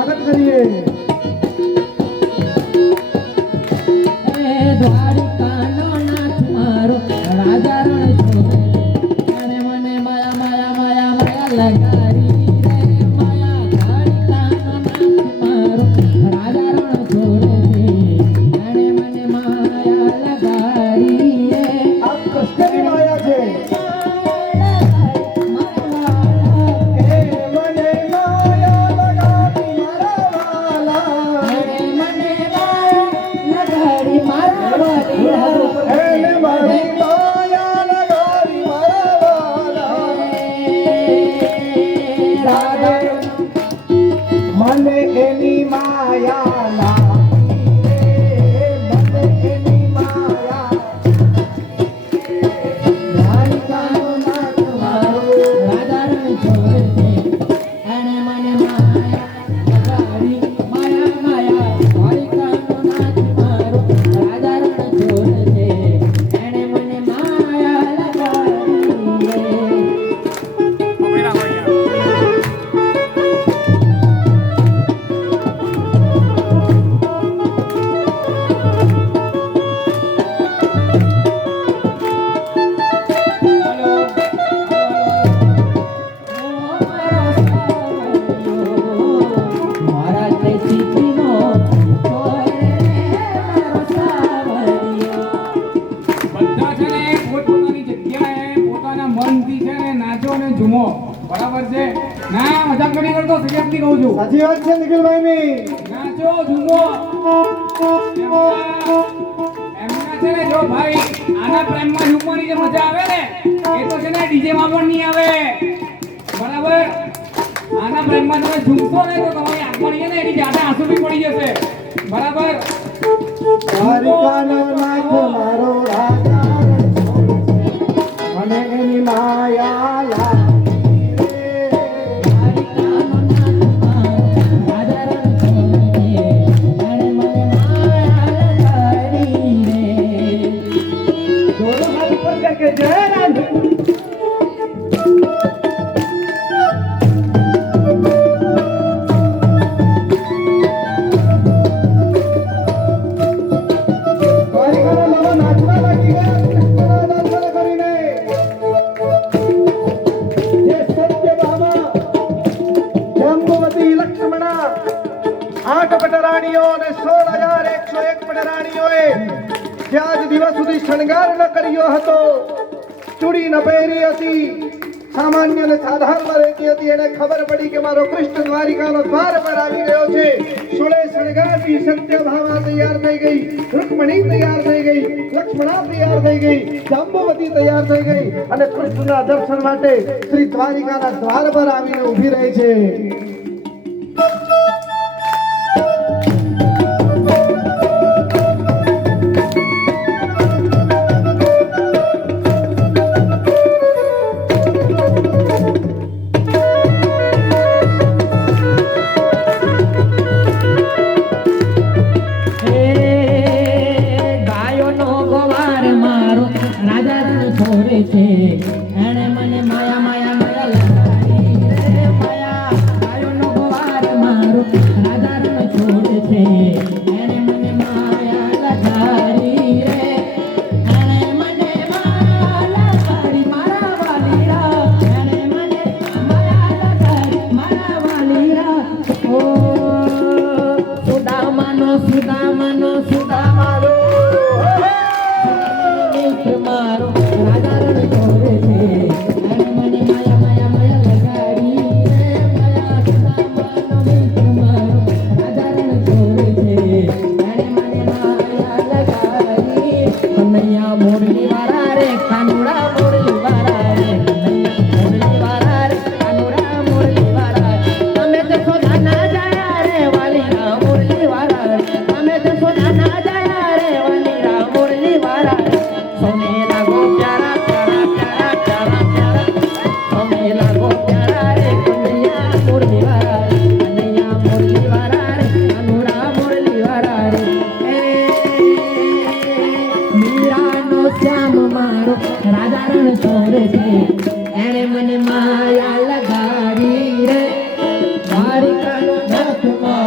સ્વાગત કરીએ. એ દ્વારિકાનો નાથ મારો રાજા રણ છોડે અને મને માયા માયા માયા માયા લગાડી રે માયા. દ્વારિકાનો નાથ મારો રાજા રણ છોડે અને મને માયા લગાડી રે. આ કૃષ્ણની માયા છે. મને એની માયા લાગી રે, મને એની માયા. દ્વારિકાનો નાથ મારો રાજા રણ છોડે અને મને માયા લગાડી માયા માયા. દ્વારિકાનો નાથ મારો રાજા રણ છોડે એને મને માયા લગાડી રે. મારા તે ચીકીનો છોડે મારો સાવરિયો. બધા છે ને પોતપોતાની જગ્યાએ પોતાના મનથી છે ને નાચો અને ઝૂમો. બરાબર છે? ના મજાક નથી કરતો, સિરિયસલી કહું છું. સાચી વાત છે નિખિલભાઈની. નાચો ઝૂમો. એમના છે ને જો ભાઈ આના પ્રેમમાં ઝૂમવાની જે મજા આવે ને એ તો છે ને ડીજે માં પણ નહીં આવે. બરાબર? આના પ્રેમમાં તમે ઝૂમશો ને તો તમારી આંખમાં છે ને એની જાતે આંસુ બી પડી જશે. બરાબર? દ્વારિકાનો નાથ મારો રાજા રણ છોડે, મને એની માયા લાગી રે. દ્વારિકાનો નાથ મારો રાજા રણ છોડે અને મને માયા લગાડી રે. દોનો હાથ ઉપર કરકે જય રાધે. દ્વારિકાના લોકો નાચવા લાગી ગયા કૃષ્ણના દર્શન કરીને. જે સત્યભામા, જાંબુવતી, લક્ષ્મણા, 8 પટરાણીઓ અને 16,101 પટરાણીઓએ જે આજ દિવસ સુધી શણગાર ન કર્યો હતો, ચૂડી ન પહેરી હતી, સામાન્ય અને સાધારણ રહેતી હતી, એને ખબર પડી કે મારો કૃષ્ણ દ્વારિકાનો દ્વાર પર આવી ગયો છે. 16 શણગારથી સત્યભામા તૈયાર થઈ ગઈ, રૂકમણી તૈયાર થઈ ગઈ, લક્ષ્મણા તૈયાર થઈ ગઈ, જાંબુવતી તૈયાર થઈ ગઈ અને કૃષ્ણના દર્શન માટે શ્રી દ્વારિકાના દ્વાર પર આવીને ઊભી રહી છે. ગાયોનો ગવાર મારો રાજા રણ છોડે છે એને મને માયા માયા માયા લગાડી રે માયા. ગાયોનો ગવાર મારો રાજા રણ છોડે છે એને મને માયા લગાડી રે. એને મને માયા લગાડી મારા વાલીડા, એને મને માયા લગાડી મારા વાલીડા. ઓ સુદામાનો સુદામાનો સુદામાનો મિત્ર મારો રાજા રણ છોડે છે અને મને માયા માયા માયા લગાડી રે માયા. સુદામાનો મિત્ર મારો રાજા રણ છોડે છે અને મને માયા લગાડી. કનૈયા મોરલી વાળા રે કાનુડા મોરલી વાળા રે, કનૈયા મોરલી વાળા રે કાનુડા મોરલી વાળા રે. અમે તો સોદા ના જાય રે વાલીડા મોરલી વાળા રે, અમે તો સોદા ના જાય રે વાલીડા મોરલી વાળા રે. સોને લાગો પ્યારા પ્યારા પ્યારા પ્યારા પ્યારા, સોને લાગો પ્યારા રે કનૈયા મોરલી વાળા રે, કનૈયા મોરલી વાળા રે કાનુડા મોરલી વાળા રે. મીરાનો શ્યામ મારો રાજા રણ છોડે છે એને મને માયા લગાડી રે. દ્વારિકાનો નાથ મારો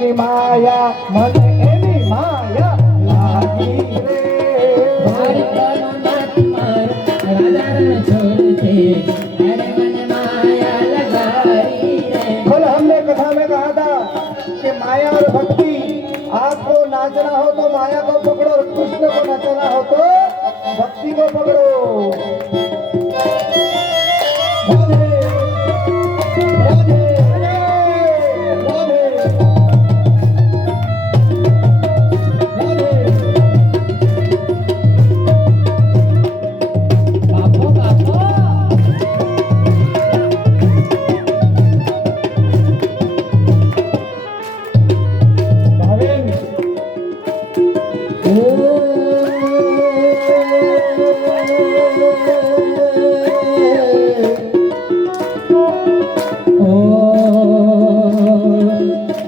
એની માયા મને એની માયા લાગી રે દ્વારિકાનો નાથ મારો રાજા રણ છોડ છે અરે મને માયા लगाई रे कल हमने कथा में कहा था कि माया और भक्ति आपको नाचना हो तो माया को पकड़ो और कृष्ण को नचाना हो तो भक्ति को पकड़ो राधे राधे राधे राधे बापो बापो भावेन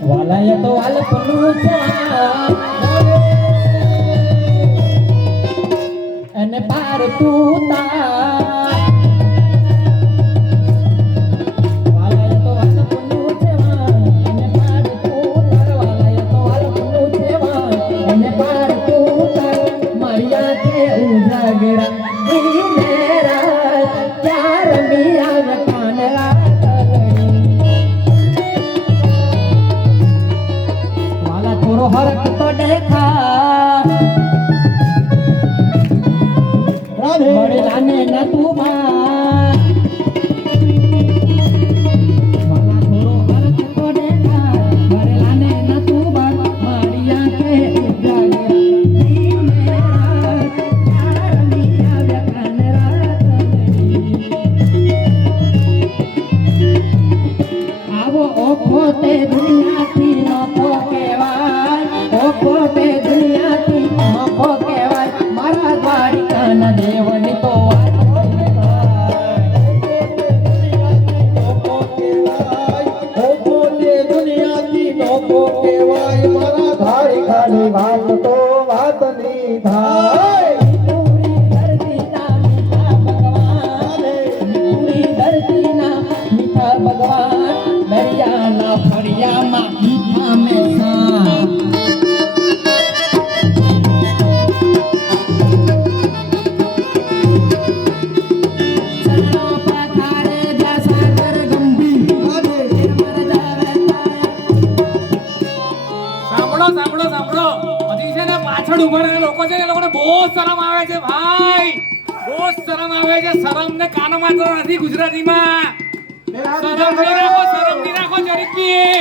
વાલાય તો વાલ પનું છે અને પાર તું તા વાલાય તો વાલ પનું છે અને પાર તું તાર વાલાય તો વાલ પનું છે અને પાર તું તાર મારિયા કે ઉજાગરા ઈ મેરા ચાર મિયા કાનરા वाला थोड़ो हरक तो देखा राधे बड़े लाने न तू वाला थोड़ो हरक तो देखा बड़े लाने न तू मारिया के उजागरा नी मेरा चार मिया व्यकान रात आवो ओखो ते दुनिया की नोखो केवाय ओखो ते दुनिया की नोखो केवाय मारा द्वारिकाना देवनी तो વાત વાત તો વાતની થાય પૂરી ધરતીના મીઠા ભગવાન પૂરી ધરતીના મીઠા ભગવાન દરિયાના ફળિયામાં મીઠા મેસા ચરણો પખારે જા સાગર ગંભીર નિર્મળ જાવે સાંભળો સાંભળો સાંભળો હજી છે ને પાછળ ઉભા રહેલા લોકો છે ને એ લોકોને બહુ શરમ આવે છે ભાઈ બહુ શરમ આવે છે શરમ ને કાનમાં તો નથી ગુજરાતીમાં શરમ નહીં રાખો જરીકી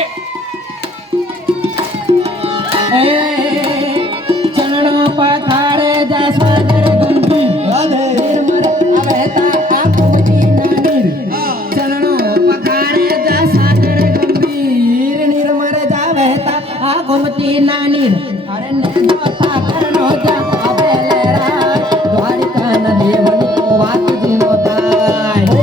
ચરણો પખારે જા સાગર ગંભીર નિર્મળ વહેતા આ કુમતીના નીર ચરણો પખારે જા સાગર ગંભીર નિર્મળ જા વહેતા આ કુમતીના નીર અરે ને જોતા કરનો જા આવે લેરા દ્વારિકાના દેવની તો વાત જીનો થાય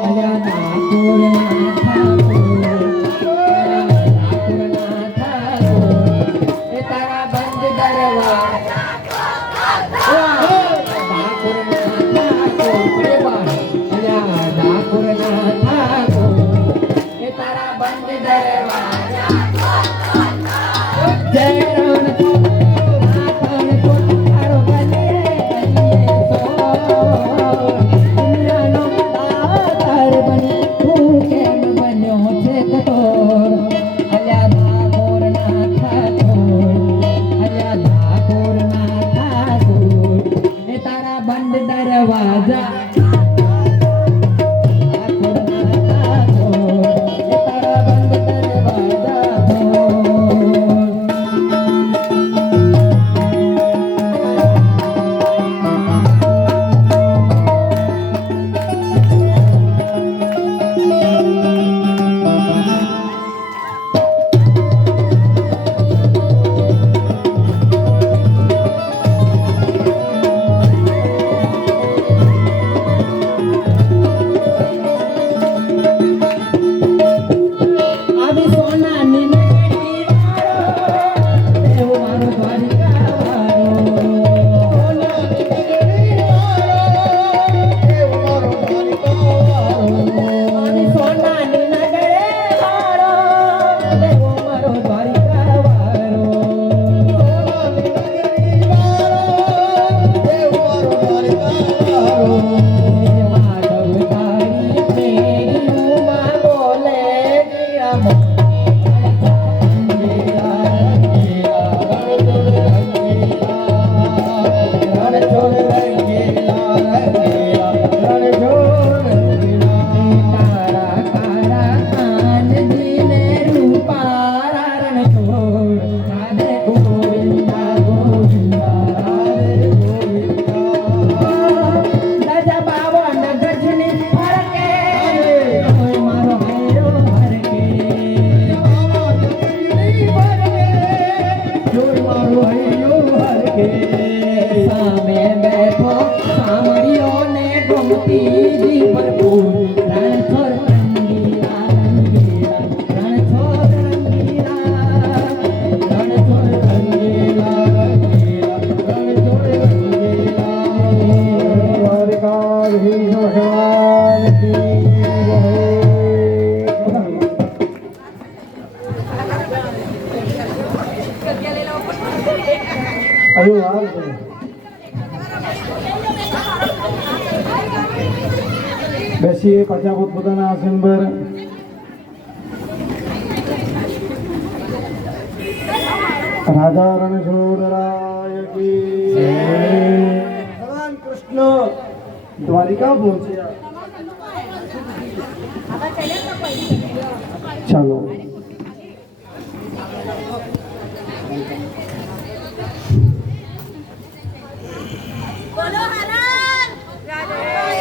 અલ્યા ઠાકોર ના ઠાકોર એ તારા બંધ દરવા ઠાકોર ના ઠાકોર પ્રેમા અલ્યા ઠાકોર ના ઠાકોર એ તારા બંધ દરવા પાછા પોતાના આસન પર. રાધા રણછોડરાય કી જય. ભગવાન કૃષ્ણ દ્વારિકા પહોંચ્યા. ચાલો. બોલો હરણ રાધે રાધે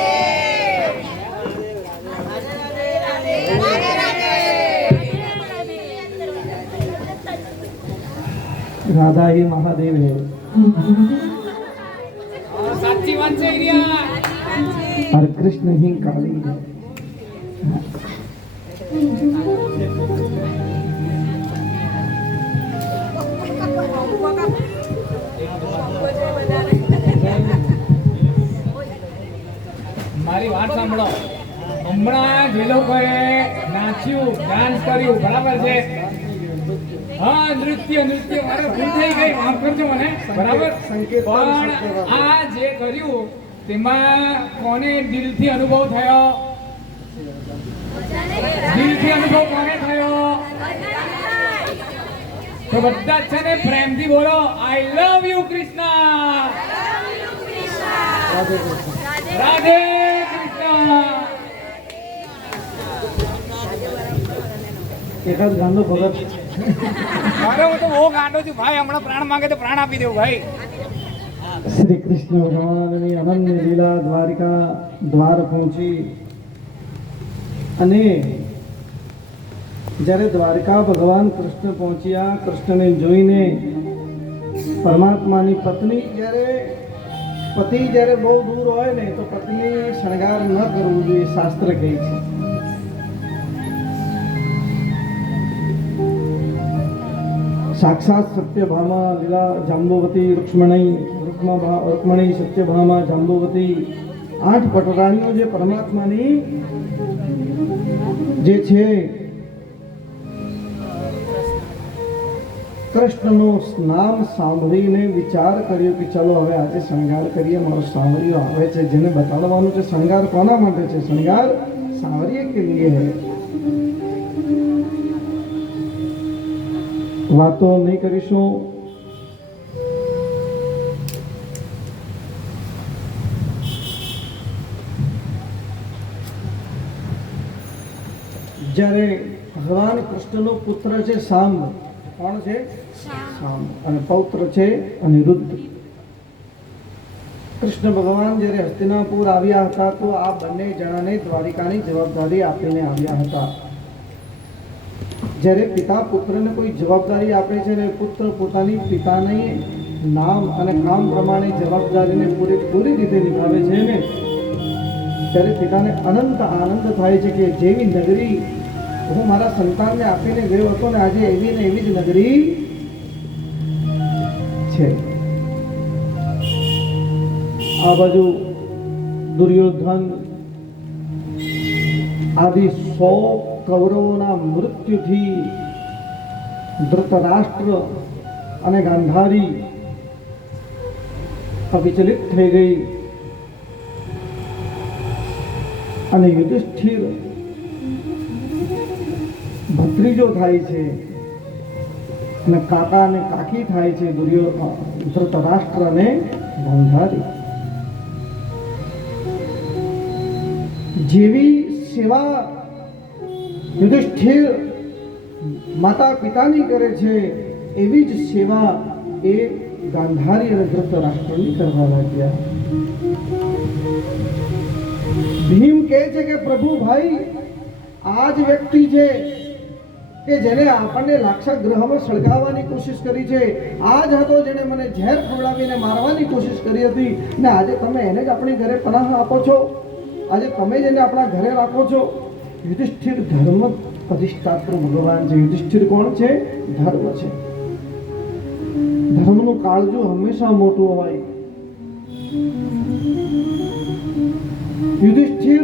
રાધે राधा ही महादेव है. સાચી વાત છે ઈરિયા. और कृष्ण ही काली है. મારી વાત સાંભળો. હમણાં જે લોકોએ નાચ્યું ડાન્સ કર્યું બરાબર છે. હા નૃત્ય મારે ભૂલ થઈ ગઈ, માફ કરજો મને. બરાબર. પણ આ જે કર્યું તેમાં કોને દિલથી અનુભવ થયો? દિલથી અનુભવ કોને થયો? તો બધા જ છે ને પ્રેમથી બોલો આઈ લવ યુ કૃષ્ણ. રાધે કૃષ્ણ. એકાદ ગાંધો ભગત. અરે હું તો બહુ ગાંડો છું ભાઈ. હમણાં પ્રાણ માંગે તો પ્રાણ આપી દેવું ભાઈ. શ્રી કૃષ્ણ ભગવાનની અનન્ય લીલા દ્વારિકા દ્વાર પહોંચી અને જ્યારે દ્વારકા ભગવાન કૃષ્ણ પહોંચ્યા, કૃષ્ણને જોઈને પરમાત્માની પત્ની પતિ જ્યારે બહુ દૂર હોય ને તો પત્ની શણગાર ન કરવું જોઈએ, શાસ્ત્ર કહે છે. સાક્ષાત સત્યભામા લીલા જાંબુવતી રૂક્મણી સત્યભામા જાંબુવતી 8 પટરાણીઓ જે પરમાત્માની જે છે કૃષ્ણનું નામ સાંભળીને વિચાર કર્યો કે ચલો હવે આજે શણગાર કરીએ. મારો સાંવરિયો આવે છે જેને બતાડવાનું છે. શણગાર કોના માટે છે? શણગાર સાંવરિયે કે લીએ હૈ. વાતો નહીં કરીશું. જ્યારે ભગવાન કૃષ્ણનો પુત્ર છે સાંબ. કોણ છે? સાંબ. અને પૌત્ર છે અનિરુદ્ધ. કૃષ્ણ ભગવાન જ્યારે હસ્તિનાપુર આવ્યા હતા તો આ બંને જણાને દ્વારિકાની જવાબદારી આપીને આવ્યા હતા. જ્યારે પિતા પુત્રને કોઈ જવાબદારી આપે છે ને પુત્ર પોતાની પિતાની નામ અને કામ પ્રમાણે જવાબદારીને પૂરી રીતે નિભાવે છે ને ત્યારે પિતાને અનંત આનંદ થાય છે કે જેવી નગરી હું મારા સંતાનને આપીને ગયો હતો ને આજે એવી ને એવી જ નગરી છે. આ બાજુ દુર્યોધન આદિ 100 કૌરવોના મૃત્યુથી ધૃતરાષ્ટ્ર અને ગાંધારી અવિચલિત થઈ ગઈ અને યુધિષ્ઠિર ભત્રીજો થાય છે અને કાકા અને કાકી થાય છે. ધૃતરાષ્ટ્ર અને ગાંધારી જેવી સેવા યુધિષ્ઠિર માતા પિતાની કરે છે એવી જ સેવા એ ગાંધારી અને ધૃતરાષ્ટ્રની કરવા લાગ્યા. ભીમ કહે છે કે પ્રભુ ભાઈ આ જ વ્યક્તિ છે કે જેને આપણને લાક્ષા ગ્રહમાં સળગાવવાની કોશિશ કરી છે. આ જ હતો જેને મને ઝેર ખવડાવીને મારવાની કોશિશ કરી હતી ને આજે તમે એને જ આપણી ઘરે પનાહ આપો છો. આજે તમે જેને આપણા ઘરે રાખો છો. યુધિષ્ઠિર ધર્મ અધિષ્ઠાત્ર ભગવાન છે. યુધિષ્ઠિર કોણ છે? ધર્મ છે. ધર્મનું કાળજું હંમેશા મોટું હોય. યુધિષ્ઠિર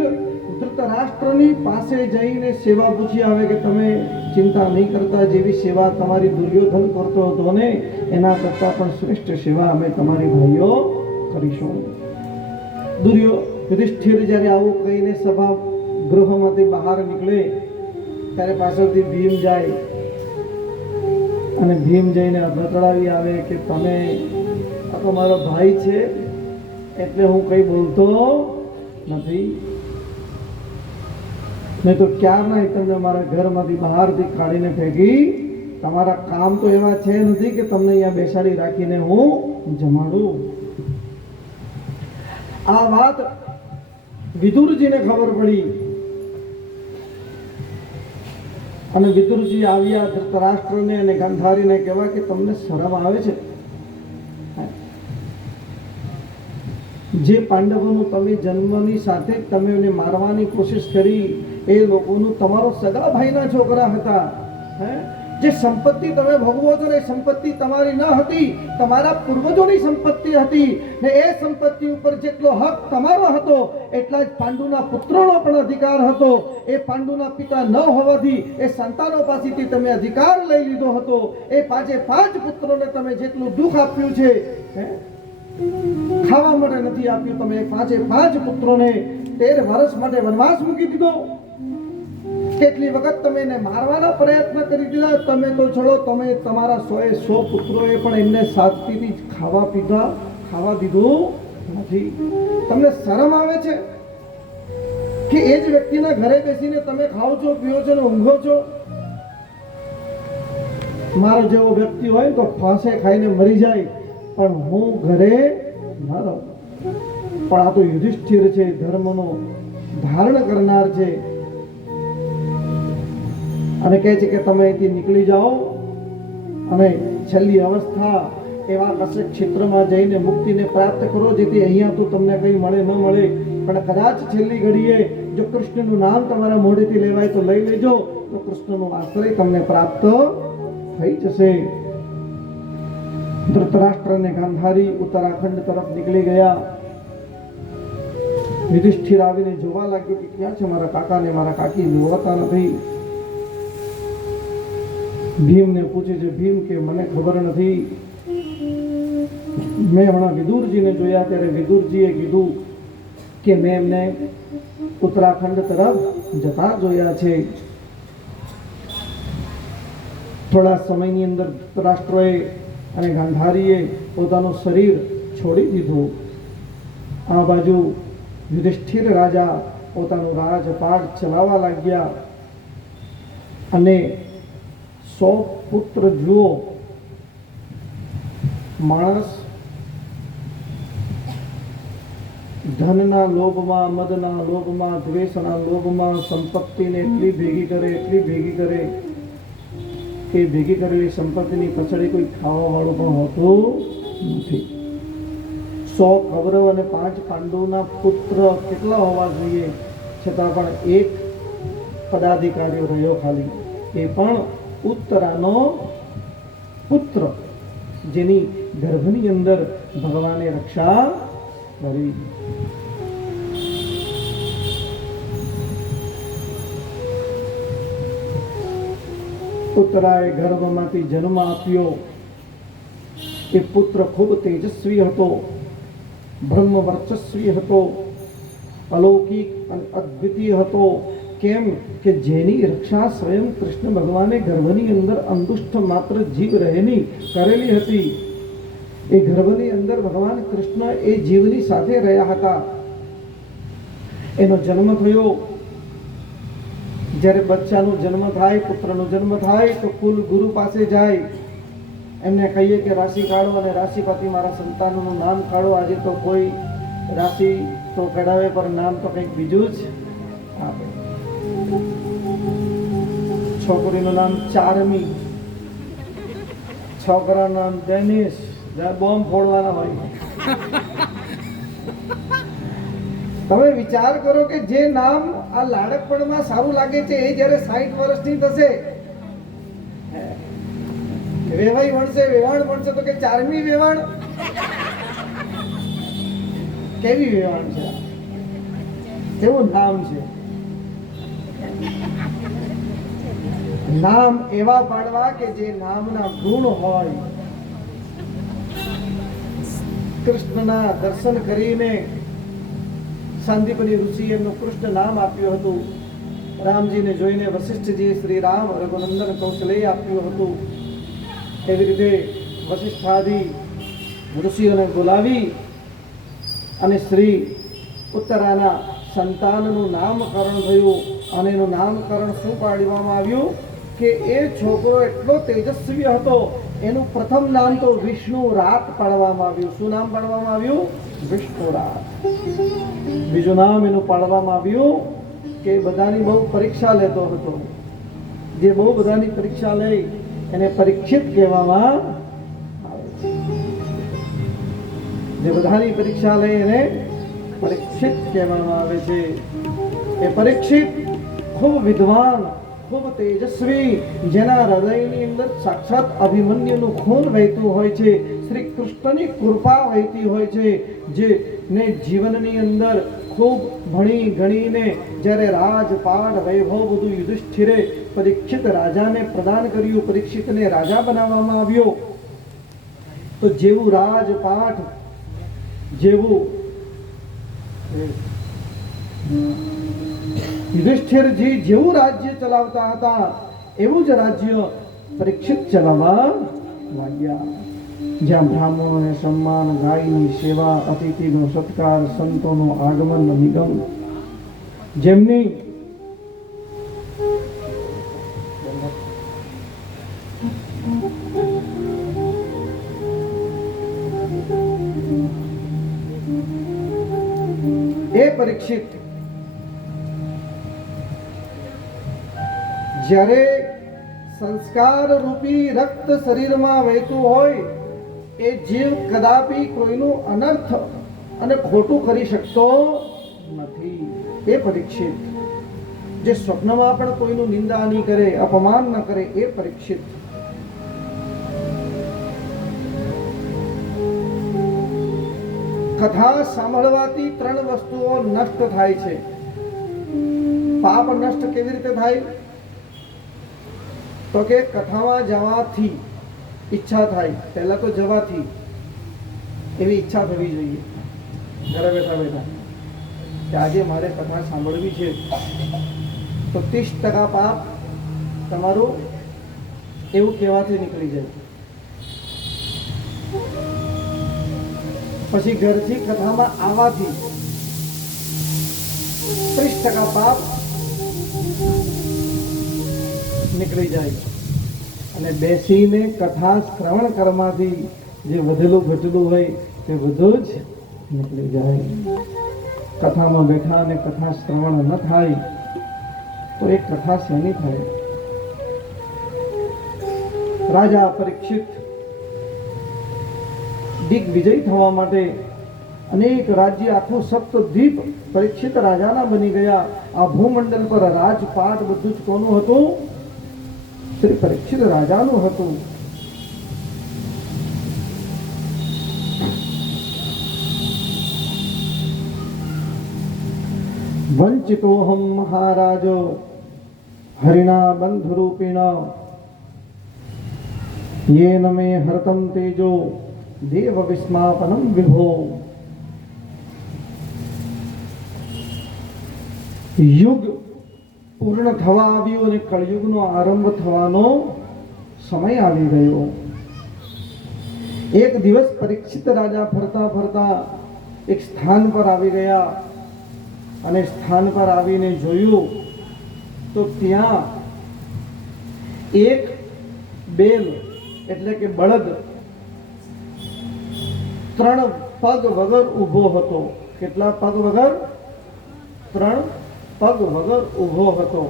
ધૃતરાષ્ટ્રની પાસે જઈને સેવા પૂછી આવે કે તમે ચિંતા નહીં કરતા, જેવી સેવા તમારી દુર્યોધન કરતો હતો ને એના કરતાં પણ શ્રેષ્ઠ સેવા અમે તમારી ભાઈઓ કરીશું. યુધિષ્ઠિર જ્યારે આવું કહીને સભા ગૃહમાંથી બહાર નીકળે ત્યારે પાછળથી ભીમ જાય અને ભીમ જઈને બતડાવી આવે કે તમે આ તો મારો ભાઈ છે એટલે હું કંઈ બોલતો નથી, મેં તો ક્યારના તમને મારા ઘરમાંથી બહારથી કાઢીને ફેંકી, તમારા કામ તો એવા છે નથી કે તમને અહીંયા બેસાડી રાખીને હું જમાડું. આ વાત વિદુરજીને ખબર પડી અને વિદુરજી આવ્યા ધૃતરાષ્ટ્રને અને ગાંધારીને કહેવા કે તમને શરમ આવે છે? જે પાંડવોનું તમે જન્મની સાથે જ તમે એને મારવાની કોશિશ કરી, એ લોકોનું તમારો સગા ભાઈના છોકરા હતા. જે સંપત્તિ તમે ભોગવો છો ને એ સંપત્તિ તમારી ન હતી, તમારા પૂર્વજોની સંપત્તિ હતી ને એ સંપત્તિ ઉપર જેટલો હક તમારો હતો એટલા જ પાંડુના પુત્રોનો પણ અધિકાર હતો. એ પાંડુના પિતા ન હોવાથી એ સંતાનો પાસેથી તમે અધિકાર લઈ લીધો હતો. એ પાંચે પાંચ પુત્રોને તમે જેટલું દુઃખ આપ્યું છે, ખાવા માટે નથી આપ્યું, તમે પાંચે પાંચ પુત્રોને 13 વર્ષ માટે વનવાસ મૂકી દીધો. કેટલી વખત તમે એને મારવાના પ્રયત્ન કરી દીધા, તમે તો છોડો, તમે તમારા 100 પુત્રોએ પણ એમને શાંતિથી ખાવા દીધું નથી. તમને શરમ આવે છે કે એ જ વ્યક્તિના ઘરે બેસીને તમે ખાઓ છો, પીઓ છો ને ઊંઘો છો? મારો જેવો વ્યક્તિ હોય તો ફાંસે ખાઈને મરી જાય, પણ હું ઘરે ન રહું. પણ આ તો યુધિષ્ઠિર છે, ધર્મનો ધારણ કરનાર છે અને કહે છે કે તમે અહીંથી નીકળી જાઓ અને છેલ્લી અવસ્થા એવા કશે ક્ષેત્રમાં જઈને મુક્તિને પ્રાપ્ત કરો, જેથી અહીંયા તો તમને કંઈ મળે ન મળે, પણ કદાચ છેલ્લી ઘડીએ જો કૃષ્ણનું નામ તમારા મોઢેથી લેવાય તો લઈ લેજો, તો કૃષ્ણનો આશ્રય તમને પ્રાપ્ત થઈ જશે. ધૃતરાષ્ટ્ર અને ગાંધારી ઉત્તરાખંડ તરફ નીકળી ગયા. યુધિષ્ઠિર આવીને જોવા લાગ્યો કે ક્યાં છે મારા કાકા ને મારા કાકી, જોવાતા નથી. ભીમને પૂછે છે, ભીમ કે મને ખબર નથી, મેં હમણાં વિદુરજીને જોયા ત્યારે વિદુરજીએ કીધું કે મેં એમને ઉત્તરાખંડ તરફ જતા જોયા છે. થોડા સમયની અંદર ધૃતરાષ્ટ્રએ અને ગાંધારીએ પોતાનું શરીર છોડી દીધું. આ બાજુ યુધિષ્ઠિર રાજા પોતાનું રાજપાટ ચલાવવા લાગ્યા અને 100 પુત્ર જુઓ. માણસ ધનના લોભમાં, મદના લોભમાં, દ્વેષના લોભમાં સંપત્તિને એટલી ભેગી કરે કે ભેગી કરેલી સંપત્તિની પછડી કોઈ ખાવા વાળું પણ હોતું નથી. 100 કૌરવ અને 5 પાંડવોના પુત્ર કેટલા હોવા જોઈએ, છતાં પણ એક પદાધિકારીઓ રહ્યો ખાલી, એ પણ ઉત્તરાનો પુત્ર, જેની ગર્ભની અંદર ભગવાને રક્ષા કરી. ઉત્તરાએ ગર્ભમાંથી જન્મ આપ્યો. એ પુત્ર ખૂબ તેજસ્વી હતો, બ્રહ્મ વર્ચસ્વી હતો, અલૌકિક અને અદ્વિતીય હતો. કેમ કે જેની રક્ષા સ્વયં કૃષ્ણ ભગવાને ગર્ભની અંદર અંગુષ્ઠ માત્ર જીવ રહેની કરેલી હતી. એ ગર્ભની અંદર ભગવાન કૃષ્ણ એ જીવની સાથે રહ્યા હતા. એનો જન્મ થયો. જ્યારે બચ્ચાનો જન્મ થાય, પુત્રનો જન્મ થાય તો કુલ ગુરુ પાસે જાય, એમને કહીએ કે રાશિ કાઢો અને રાશિપતિ મારા સંતાનોનું નામ કાઢો. આજે તો કોઈ રાશિ તો કઢાવે પર નામ તો કંઈક બીજું જ આપે. છોકરીનું નામ ચારમી, છોકરાનું નામ ડેનિશ. બોમ્બ ફોડવાના હોય. તમે વિચાર કરો કે જે નામ આ લાડકપણમાં સારું લાગે છે, એ જ્યારે 60 વર્ષની થશે, વેવાઈ વણશે, વેવાણ વણશે, તો કે ચારમી વેવાણ. કેવી વેવાણ છે, કેવું નામ છે. નામ એવા પાડવા કે જે નામના ગુણ હોય. કૃષ્ણના દર્શન કરીને સાંદીપની ઋષિએ એમનું કૃષ્ણ નામ આપ્યું હતું. રામજીને જોઈને વશિષ્ઠજી શ્રી રામ રઘુનંદન કૌશલ્ય આપ્યું હતું. એવી રીતે વશિષ્ઠાદિ ઋષિઓને બોલાવી અને શ્રી ઉત્તરાના સંતાનનું નામકરણ થયું. અને એનું નામકરણ શું પાડવામાં આવ્યું કે એ છોકરો એટલો તેજસ્વી હતો, એનું પ્રથમ નામ તો વિષ્ણુ રાત પાડવામાં આવ્યું. શું નામ પાડવામાં આવ્યું? વિષ્ણુ રાત. બીજું નામ એનું પાડવામાં આવ્યું કે બધાની બહુ પરીક્ષા લેતો હતો, જે બહુ બધાની પરીક્ષા લઈ એને પરીક્ષિત કહેવામાં આવે છે. જે બધાની પરીક્ષા લઈ એને પરીક્ષિત કહેવામાં આવે છે. એ પરીક્ષિત ખૂબ વિદ્વાન, ખૂબ તેજસ્વી, જેના હૃદયની અંદર સાક્ષાત અભિમન્યુનું ખૂન વહેતું હોય છે, શ્રી કૃષ્ણની કૃપા વહેતી હોય છે, જેને જીવનની અંદર ખૂબ ભણી ગણીને જ્યારે રાજપાટ વૈભવ બધું યુધિષ્ઠિરે પરીક્ષિત રાજાને પ્રદાન કર્યું, પરીક્ષિતને રાજા બનાવવામાં આવ્યો. તો જેવું રાજપાટ, જેવું યુધિષ્ઠિરજી જેવું રાજ્ય ચલાવતા હતા એવું જ રાજ્ય પરીક્ષિત ચલાવવા લાગ્યા. જ્યાં બ્રાહ્મણોને સન્માન, ગાયની સેવા, અતિથિનો સત્કાર, સંતોનું આગમન, નિગમ, જેમની એ પરીક્ષિત જ્યારે સંસ્કાર રૂપી રક્ત શરીરમાં વહેતું હોય, એ જીવ કદાપી કોઈનું અનર્થ અને ખોટું કરી શકતો નથી. એ પરીક્ષિત જે સ્વપ્નમાં પણ કોઈનું નિંદા નહીં કરે, અપમાન ન કરે, એ પરીક્ષિત. કથા સાંભળવાથી 3 વસ્તુઓ નષ્ટ થાય છે. પાપ નષ્ટ કેવી રીતે થાય? તો કે કથામાં જવાથી ઈચ્છા થાય. પહેલા તો જવાથી એવી ઈચ્છા થવી જોઈએ ઘરે બેઠા બેઠા કે આજે મારે કથા સાંભળવી છે, તો 30% પાપ તમારું એવું કહેવાથી નીકળી જાય. પછી ઘરથી કથામાં આવવાથી 30% પાપ નીકળી જાય. અને બેસીને કથા શ્રવણ કરવાથી જે વધેલું ઘટેલું હોય તે બધું જ નીકળી જાય. કથામાં બેઠા અને કથા શ્રવણ ન થાય તો એ કથા શેની થાય? રાજા પરીક્ષિત દિગ્વિજય થવા માટે અનેક રાજ્ય, આખું સપ્તદ્વીપ પરીક્ષિત રાજાના બની ગયા. આ ભૂમંડળ પર રાજપાટ બધું જ કોનું હતું? શ્રી પરીક્ષિત રાજાનું હતું. વંચિતોહમ મહારાજો હરિણા બંધુરૂપિણ યેન મે હરતમ તેજો દેવ વિસ્માપનમ વિભો. યુગ પૂર્ણ થવા આવ્યું અને કળયુગનો આરંભ થવાનો સમય આવી ગયો. એક દિવસ પરીક્ષિત રાજા ફરતા ફરતા એક સ્થાન પર આવી ગયા અને સ્થાન પર આવીને જોયું તો ત્યાં એક બેલ એટલે કે બળદ 3 પગ વગર ઊભો હતો. કેટલા પગ વગર? 3 પગ વગર ઊભો હતો.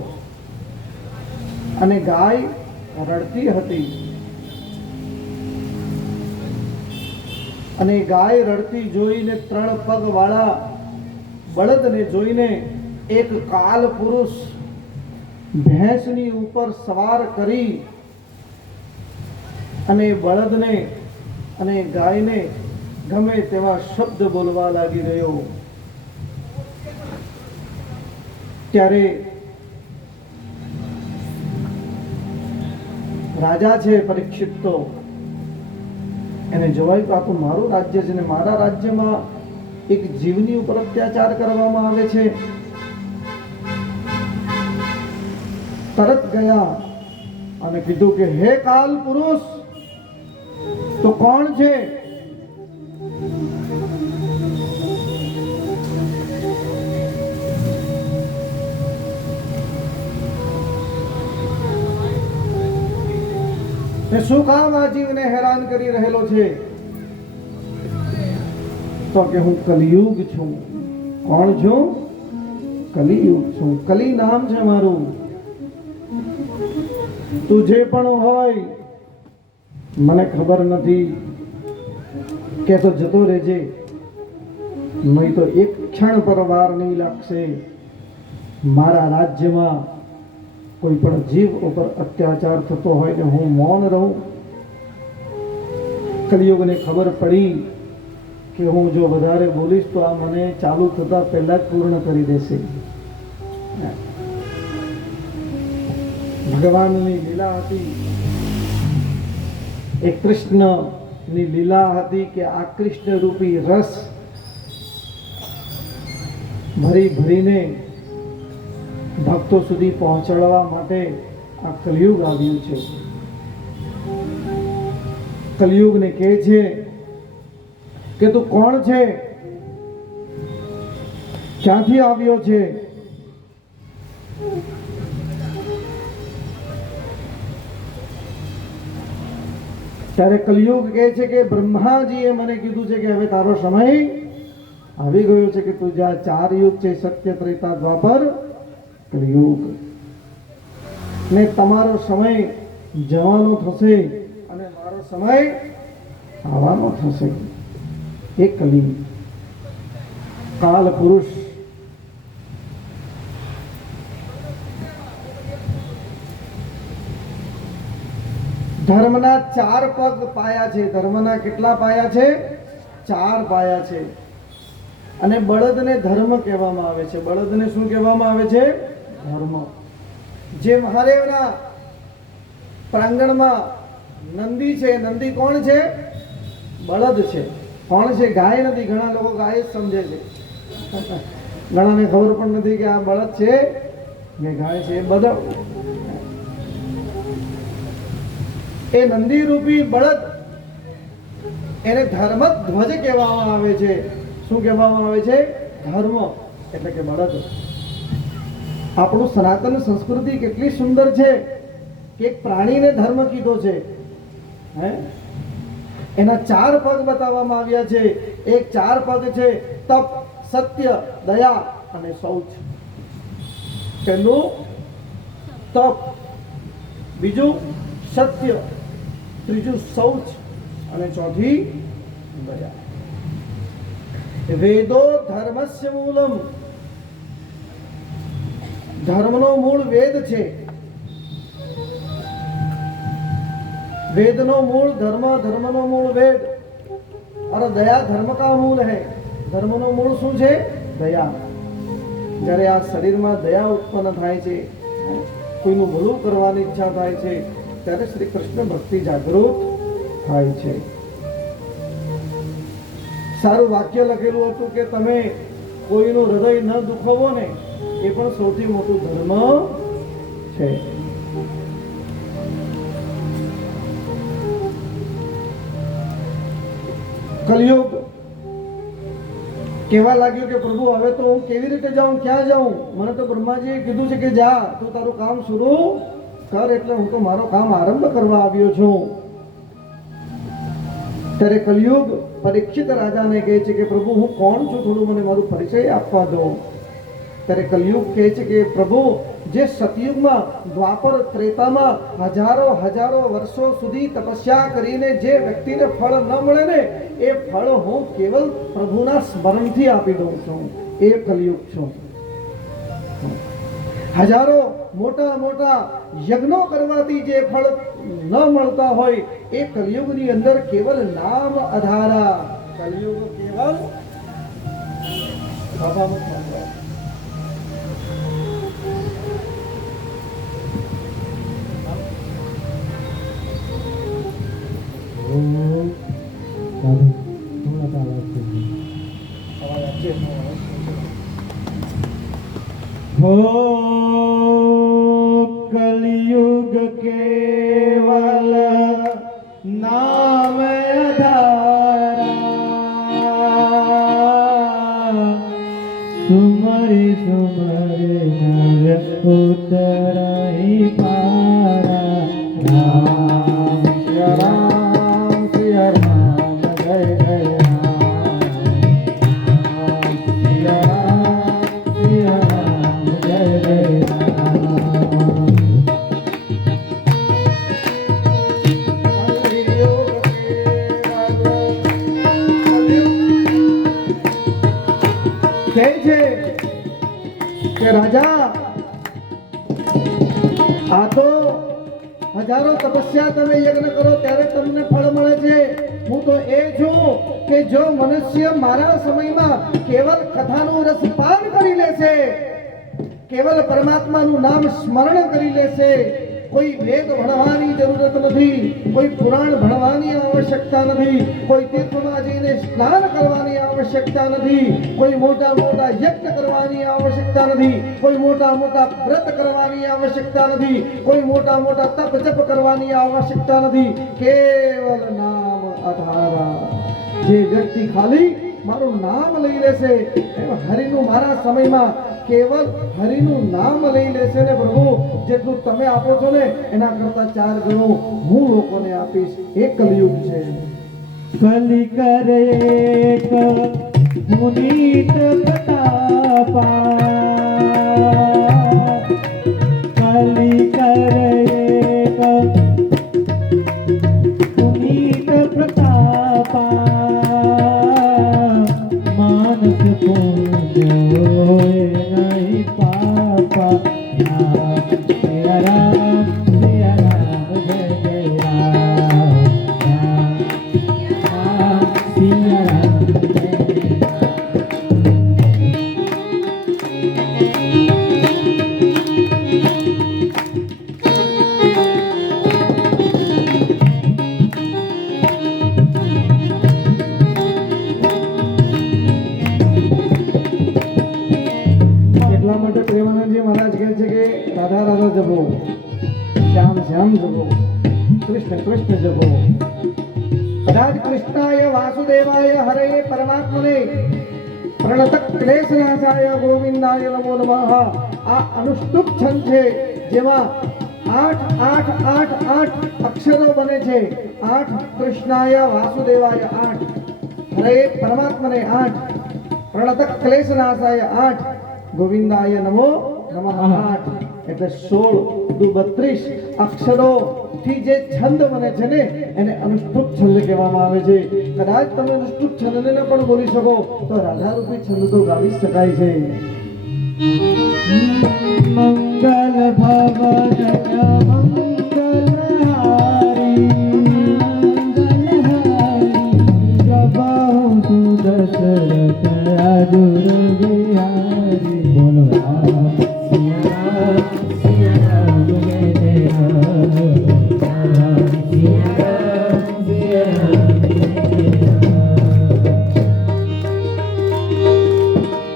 અને ગાય રડતી હતી. અને ગાય રડતી જોઈને 3 પગ વાળા બળદને જોઈને એક કાલ પુરુષ ભેંસની ઉપર સવાર કરી અને બળદને અને ગાયને ગમે તેવા શબ્દ બોલવા લાગી રહ્યો. ત્યારે રાજા છે પરીક્ષિત, તો એને જોવાયું કે આ તો મારું રાજ્ય છે ને મારા રાજ્યમાં એક જીવની ઉપર અત્યાચાર કરવામાં આવે છે. તરત ગયા અને કીધું કે હે કાલ પુરુષ, તો કોણ છે? શું કામ આ જીવને હેરાન કરી રહેલો છે? તો કે હું કલિયુગ છું. કોણ છું? કલિયુગ છું. કલી નામ છે મારું. તું જે પણ હોય મને ખબર નથી, કે તો જતો રહેજે, નહીં તો એક ક્ષણ પર વાર નહીં લાગશે મારા રાજ્યમાં કોઈ પણ જીવ ઉપર અત્યાચાર થતો હોય ને હું મૌન રહું. કલિયુગને ખબર પડી કે હું જો વધારે બોલીશ તો આ મને ચાલુ થતા પહેલા જ પૂર્ણ કરી દેશે. ભગવાનની લીલા હતી, એક કૃષ્ણની લીલા હતી કે આ કૃષ્ણ રૂપી રસ ભરી ભરીને ભક્તો સુધી પહોંચાડવા માટે આ કલિયુગ આવ્યું છે. કલિયુગને કહે છે કે તું કોણ છે? ક્યાંથી આવ્યો છે? ત્યારે કલિયુગ કહે છે કે બ્રહ્માજીએ મને કીધું છે કે હવે તારો સમય આવી ગયો છે કે તું જ્યાં 4 યુગ છે, સત્ય, ત્રેતા, દ્વાપર, કલિયુગ, ને તમારો સમય જવાનો થશે અને મારો સમય આવવાનો થશે. એ કલી કાલ પુરુષ. ધર્મના 4 પગ પાયા છે. ધર્મના કેટલા પાયા છે? 4 પાયા છે. અને બળદને ધર્મ કહેવામાં આવે છે. બળદને શું કહેવામાં આવે છે? ધર્મ. જે મહાદેવના પ્રાંગણમાં નંદી છે, નંદી કોણ છે? બળદ છે. કોણ છે? ગાય નથી. ઘણા લોકો ગાય જ સમજે છે, ઘણાને ખબર પણ નથી કે આ બળદ છે ને ગાય છે. બળદ એ નંદી રૂપી બળદ, એને ધર્મ ધ્વજ કહેવામાં આવે છે. શું કહેવામાં આવે છે? ધર્મ એટલે કે બળદ. આપણું સનાતન સંસ્કૃતિ કેટલી સુંદર છે કે એક પ્રાણીને ધર્મ કીધો છે. હે, એના 4 પગ બતાવવામાં આવ્યા છે. એક 4 પગ છે તપ, સત્ય, દયા અને શૌચ. પહેલું તપ, બીજું સત્ય, ત્રીજું શૌચ અને ચોથી દયા. વેદો ધર્મસ્ય મૂલમ. ધર્મનો મૂળ વેદ છે. वेद नो मूल धर्म, धर्म नो मूल वेद और दया धर्म का मूल है. धर्म नो मूल શું છે? દયા. જ્યારે આ શરીરમાં દયા ઉત્પન્ન થાય છે, કોઈનું ભલું કરવાની ઈચ્છા થાય છે, ત્યારે શ્રી કૃષ્ણ ભક્તિ જાગૃત થાય છે. સારું વાક્ય લખેલું હતું કે તમે કોઈનું હૃદય ન દુખાવો ને, એ પણ સૌથી મોટું ધર્મ છે. કલયુગ કહેવા લાગ્યો કે પ્રભુ હવે તો હું કેવી રીતે જાઉં, ક્યાં જાઉં? મને તો બ્રહ્માજીએ કીધું છે કે જા, તું તારું કામ શરૂ કર, એટલે હું તો મારો કામ આરંભ કરવા આવ્યો છું. ત્યારે કલયુગ પરીક્ષિત રાજાને કહે છે કે પ્રભુ હું કોણ છું, થોડું મને મારું પરિચય આપવા દો. ત્યારે કલયુગ કહે છે કે પ્રભુ, જે સતયુગમાં, દ્વાપર, ત્રેતામાં હજારો વર્ષો સુધી તપસ્યા કરીને જે વ્યક્તિને ફળ ન મળે ને, એ ફળ હું કેવલ પ્રભુના સ્મરણથી આપી દઉં છું. એ કલયુગ છું. હજારો મોટા યજ્ઞો કરવાથી જે ફળ ન મળતા હોય, એ કલયુગની અંદર કેવલ નામ આધારા. કલયુગ કેવલ હો આ તો હજારો તપસ્યા તમે યજ્ઞ કરો ત્યારે તમને ફળ મળે છે. હું તો એ છું કે જો મનુષ્ય મારા સમયમાં કેવલ કથાનું રસપાન કરી લેશે, કેવલ પરમાત્માનું નામ સ્મરણ કરી લેશે, કોઈ વેદ ભણવાની જરૂરત નથી, કોઈ પુરાણ ભણવાની આવશ્યકતા નથી, કોઈ તીર્થમાં જઈને સ્નાન કરવાની આવશ્યકતા નથી, કોઈ મોટા મોટા યજ્ઞ કરવાની આવશ્યકતા નથી, કોઈ મોટા મોટા વ્રત કરવાની આવશ્યકતા નથી, કોઈ મોટા મોટા તપ જપ કરવાની આવશ્યકતા નથી. કેવલ નામ આધારા. જે વ્યક્તિ ખાલી મારું નામ લઈ લેશે, હરિનું મારા સમયમાં કેવલ હરિનું નામ લઈ લેશે ને પ્રભુ, જેટલું તમે આપો છો ને એના કરતા 4 ગણું હું લોકોને આપીશ. એ કલિયુગ છે. કલી કરે પુનીત પ્રતાપા, કલી કરે પુનીત પ્રતાપા, માનસ પુણ્ય નહીં પાપા. જય રામ જય રામ જય જય રામ, રામ સિયા રામ જય જય એટલા માટે પ્રેમાનંદજી મહારાજ કહે છે કે રાધા રાધા જપો, શ્યામ શ્યામ જપો, કૃષ્ણ કૃષ્ણ જપો. કદાચ કૃષ્ણાય વાસુદેવાય હરે પરમાત્મને પ્રણત ક્લેશનાશાય ગોવિંદાય નમો નમઃ. આ અનુષ્ટુપ છંદ છે જેમાં 8 8 8 8 અક્ષરો બને છે. 8 કૃષ્ણાય વાસુદેવાય 8, હરે પરમાત્મને 8, પ્રણત ક્લેશનાશાય 8, ગોવિંદાય નમો નમઃ 8. એટલે 16 દુ 32 અક્ષરો થી જે છંદ બને છે ને એને અનુષ્ટુપ છંદ કહેવામાં આવે છે. કદાચ તમે અનુષ્ટુપ છંદને પણ બોલી શકો તો રાધારૂપી છંદ તો ગાવી શકાય છે. મંગલ ભવન મંગલહારી, મંગલહારી જબહુ સુદશરથ અજુર વિહારી. બોલો રામ સિયા રામ સિયા રામ જય જય રામ, રામ સિયા રામ સિયા રામ જય જય રામ.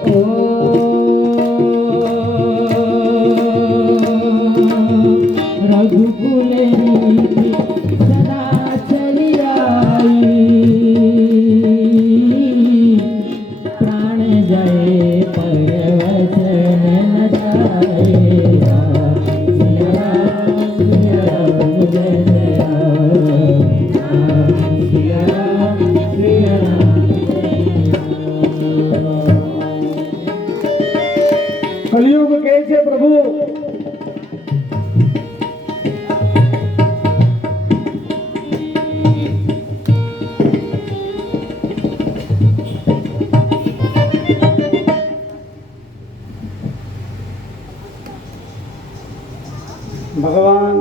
ઓ रघुकुल रीति सदा चली आई, प्राण जाए परवचन न जाए. राम सिया राम जय जय राम, राम सिया राम जय राम. કલિયુગ કહે છે પ્રભુ ભગવાન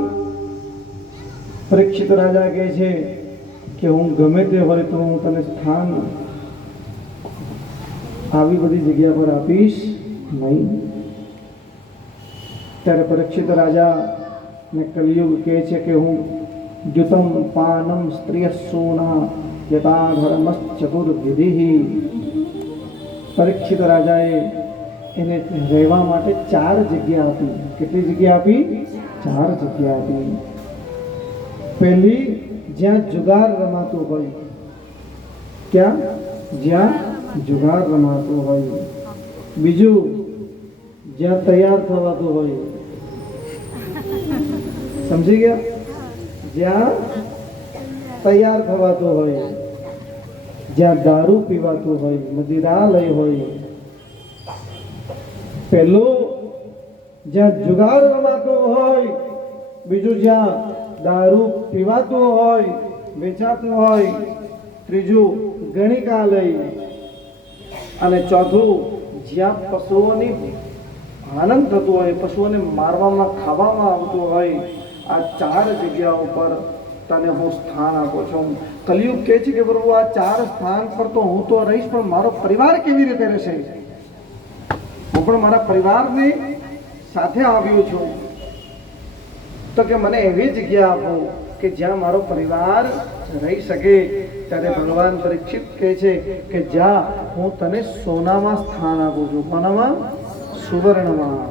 પરીક્ષિત રાજા કહે છે કે હું ગમે તે હોય તો હું તને સ્થાન આવી બધી જગ્યા પર આપીશ નહીં. ત્યારે પરીક્ષિત રાજા ને કલિયુગ કહે છે કે હું દ્યુતમ પાનમ સ્ત્રિય સોના યથા ધર્મશ્ચતુર્વિધિ. પરીક્ષિત રાજાએ એને રહેવા માટે 4 જગ્યા આપી. કેટલી જગ્યા આપી? 4 જગ્યા આપી. પહેલી, જ્યાં જુગાર રમાતું હોય. ક્યાં? જ્યાં જુગાર રમાતું હોય. બીજું, જ્યાં તૈયાર થવાતું હોય. સમજી ગયા? જ્યાં તૈયાર થવાતું હોય, જ્યાં દારૂ પીવાતું હોય, મદિરાલય હોય. પહેલું, જ્યાં જુગાર રમાતું હોય. બીજું, જ્યાં દારૂ પીવાતું હોય, વેચાતું હોય. ત્રીજું, ગણિકાલય. અને ચોથું, જ્યાં પશુઓની આનંદ થતો હોય, પશુઓને મારવામાં ખાવામાં આવતો હોય, આ 4 જગ્યા ઉપર તને હું સ્થાન આપું છું. કલિયુગ કહે છે કે પ્રભુ આ 4 સ્થાન પર તો હું તો રહીશ, પણ મારો પરિવાર કેવી રીતે રહેશે? હું પણ મારા પરિવારને સાથે આવ્યો છું, તો કે મને એવી જગ્યા આપો કે જ્યાં મારો પરિવાર રહી શકે. ત્યારે ભગવાન પરીક્ષિત કહે છે કે જ્યાં હું તને સોનામાં સ્થાન આપું છું. કોનામાં? સુવર્ણમાં.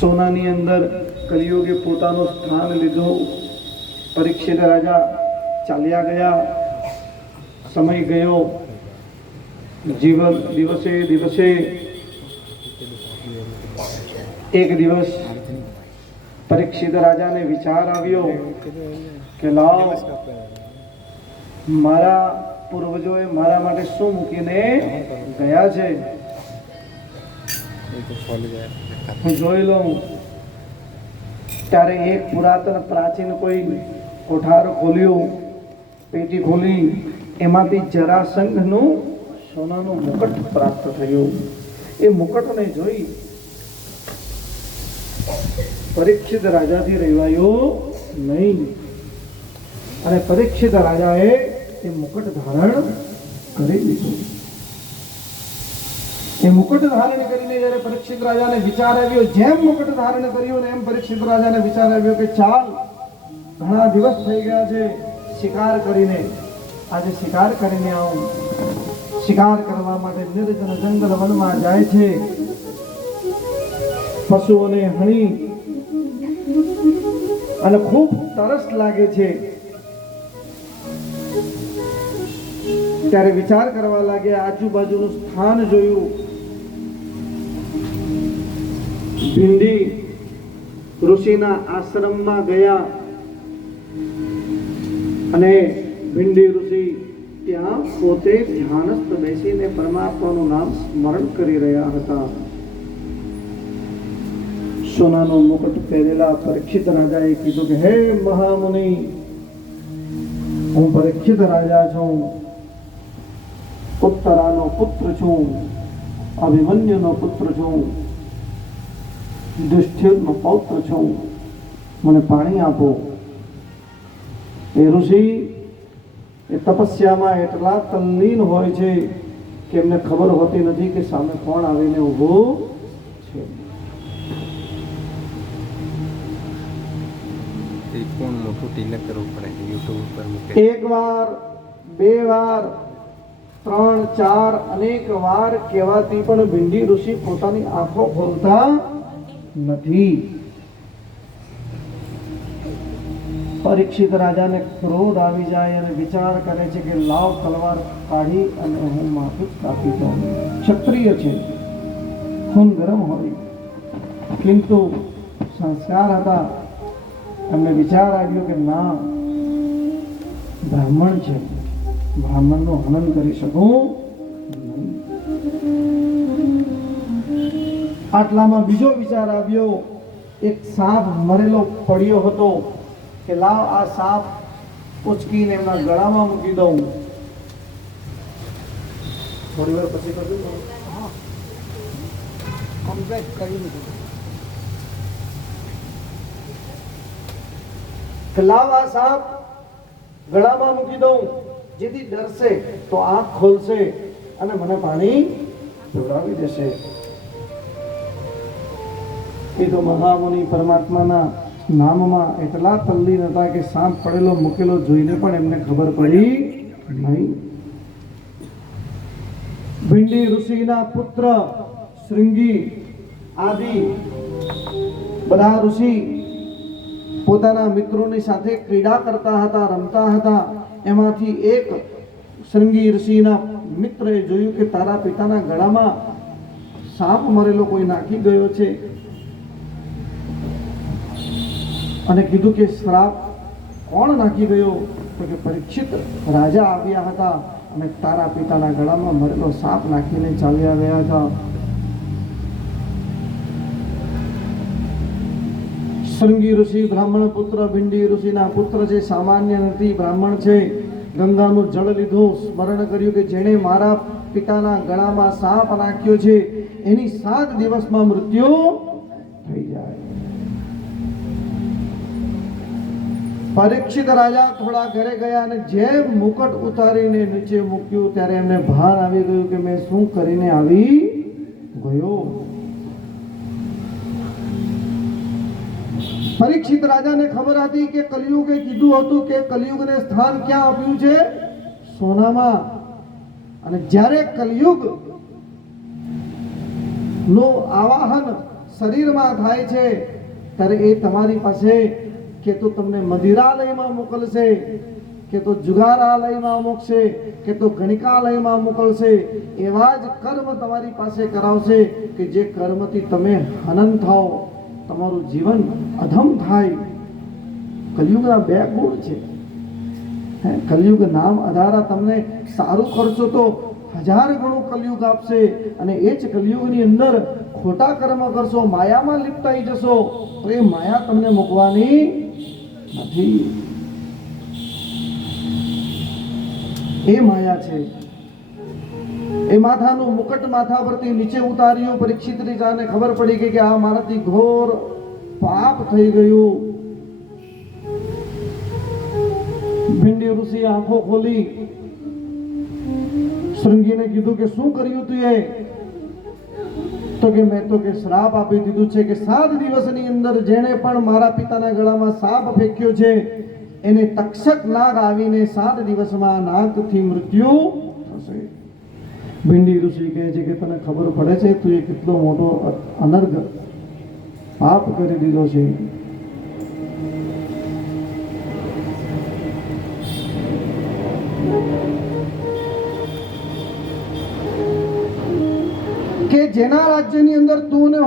સોનાની અંદર કલિયુગે પોતાનું સ્થાન લીધું. પરીક્ષિત રાજા ચાલ્યા ગયા, સમય ગયો, જીવન દિવસે દિવસે. એક દિવસ પરીક્ષિત રાજાને વિચાર આવ્યો કે લાવ, મારા પૂર્વજોએ મારા માટે શું મૂકીને ગયા છે, હું જોઈ લઉં. ત્યારે એક પુરાતન પ્રાચીન કોઈ કોઠાર ખોલ્યું, પેટી ખોલી, એમાંથી જરાસંઘનું સોનાનું મુકટ પ્રાપ્ત થયું. એ મુકટને જોઈ પરીક્ષિત રાજાથી રહેવાયું નહીં, અને પરીક્ષિત રાજાએ એ મુકટ ધારણ કરી લીધું. એ મુકટ ધારણ કરીને જ્યારે પરીક્ષિત રાજાને વિચાર આવ્યો, જેમ મુકટ ધારણ કર્યું ને એમ પરીક્ષિત રાજાને વિચાર આવ્યો કે ચાલ, ઘણા દિવસ થઈ ગયા છે શિકાર કરીને, આજે શિકાર કરીને આવું. શિકાર કરવા માટે નિર્જન જંગલ વનમાં જાય છે, પશુઓને હણી અને ખૂબ તરસ લાગે છે. ત્યારે વિચાર કરવા લાગ્યા, આજુબાજુનું સ્થાન જોયું. ભીંડી ઋષિના આશ્રમમાં ગયા અને ભીંડી ઋષિ ત્યાં પોતે ધ્યાનસ્થ બેસીને પરમાત્માનું નામ સ્મરણ કરી રહ્યા હતા. સોનાનો મુકટ પહેરેલા પરીક્ષિત રાજાએ કીધું કે હે મહામુનિ, હું પરીક્ષિત રાજા છું, ઉત્તરાનો પુત્ર છું, અભિમન્યુનો પુત્ર છું, યુધિષ્ઠિરનો પૌત્ર છું, મને પાણી આપો. એ ઋષિ એ તપસ્યામાં એટલા તલ્લીન હોય છે કે એમને ખબર હોતી નથી કે સામે કોણ આવીને ઊભું છે. એક વાર, 2 વાર, 3, 4 અનેક વાર કહેવાથી પણ ભીંડી ઋષિ પોતાની આંખો ખોલતા નથી. પરીક્ષિત રાજાને ક્રોધ આવી જાય અને વિચાર કરે છે કે લાવ તલવાર કાઢી અને હું માથું જ કાપી દઉં. ક્ષત્રિય છે, ખૂન ગરમ હોય, કિંતુ સંસ્કાર હતા. એમને વિચાર આવ્યો કે ના, બ્રાહ્મણ છે, બ્રાહ્મણનું હનન કરી શકું નહીં. આટલામાં બીજો વિચાર આવ્યો. એક સાપ મરેલો પડ્યો હતો કે લાવ આ સાપ ઉચકીને એમના ગળામાં મૂકી દઉં. થોડી વાર પછી કરજો. કમ્પ્લીટ કરી મૂકી. લાવ આ સાપ ગળામાં મૂકી દઉં, જેથી ડરશે તો આંખ ખોલશે અને મને પાણી પીવડાવી દેશે. એ તો મહામુનિ પરમાત્માના નામમાં એટલા તલ્લીન હતા કે સાપ પડેલો મૂકેલો જોઈને પણ એમને ખબર પડી નહીં. ભીંડી ઋષિના પુત્ર શૃંગી આદિ બધા ઋષિ પોતાના મિત્રોની સાથે ક્રીડા કરતા હતા, રમતા હતા. એમાંથી એક શૃંગી ઋષિના મિત્રએ જોયું કે તારા પિતાના ગળામાં સાપ મરેલો કોઈ નાખી ગયો છે, અને કીધું કે શ્રાપ કોણ નાખી ગયો? તો કે પરીક્ષિત રાજા આવ્યા હતા અને તારા પિતાના ગળામાં મરેલો સાપ નાખીને ચાલ્યા ગયા હતા. શૃંગી ઋષિ બ્રાહ્મણ પુત્ર, ભીંડી ઋષિના પુત્ર છે, સામાન્ય નથી, બ્રાહ્મણ છે. ગંગાનું જળ લીધું, સ્મરણ કર્યું કે જેણે મારા પિતાના ગળામાં સાપ નાખ્યો છે એની 7 દિવસમાં મૃત્યુ થઈ જાય. પરીક્ષિત રાજા થોડા ઘરે ગયા અને જેમ મુકટ ઉતારીને નીચે મૂક્યું ત્યારે એમને ભાન આવી ગયું કે મેં શું કરીને આવી ગયો. પરીક્ષિત રાજાને ખબર હતી કે કલયુગે કીધું હતું કે કલયુગને સ્થાન ક્યાં આપ્યું છે? સોનામાં. અને જ્યારે કલયુગ નું આવાહન શરીરમાં થાય છે ત્યારે એ તમારી પાસે કે તો તમને મદિરાલયમાં મોકલશે, કે તો જુગારાલયમાં મોકશે, કે તો ગણિકાલયમાં મોકલશે. એવા જ કર્મ તમારી પાસે કરાવશે કે જે કર્મથી તમે હનન થાઓ, તમારું જીવન અધમ થાય. કલયુગના 2 ગુણ છે. કલયુગ નામ આધારા તમને સારું કરશો તો 1000 ગણું કલયુગ આપશે, અને એ જ કલયુગની અંદર ખોટા કર્મ કરશો, માયામાં લિપ્તાઈ જશો તો એ માયા તમને મૂકવાની નથી. એ માયા છે. એ માથાનું મુકટ માથા પરથી નીચે ઉતાર્યું. પરીક્ષિત રાજાને ખબર પડી ગઈ કે આ મારાથી ઘોર પાપ થઈ ગયું. ભીંડી ઋષિ આંખો ખોલી શૃંગીને કીધું કે શું કર્યું તું એ? તો કે મેં તો કે શ્રાપ આપી દીધું છે કે 7 દિવસની અંદર જેણે પણ મારા પિતાના ગળામાં સાપ ફેંક્યો છે એને તક્ષક નાગ આવીને 7 દિવસમાં નાગથી મૃત્યુ થશે. ભીંડી ઋષિ કહે છે કે તને ખબર પડે છે તું એ કેટલો મોટો અનર્ઘ પાપ કરી દીધો છે? કે જેના રાજ્યની અંદર તું ને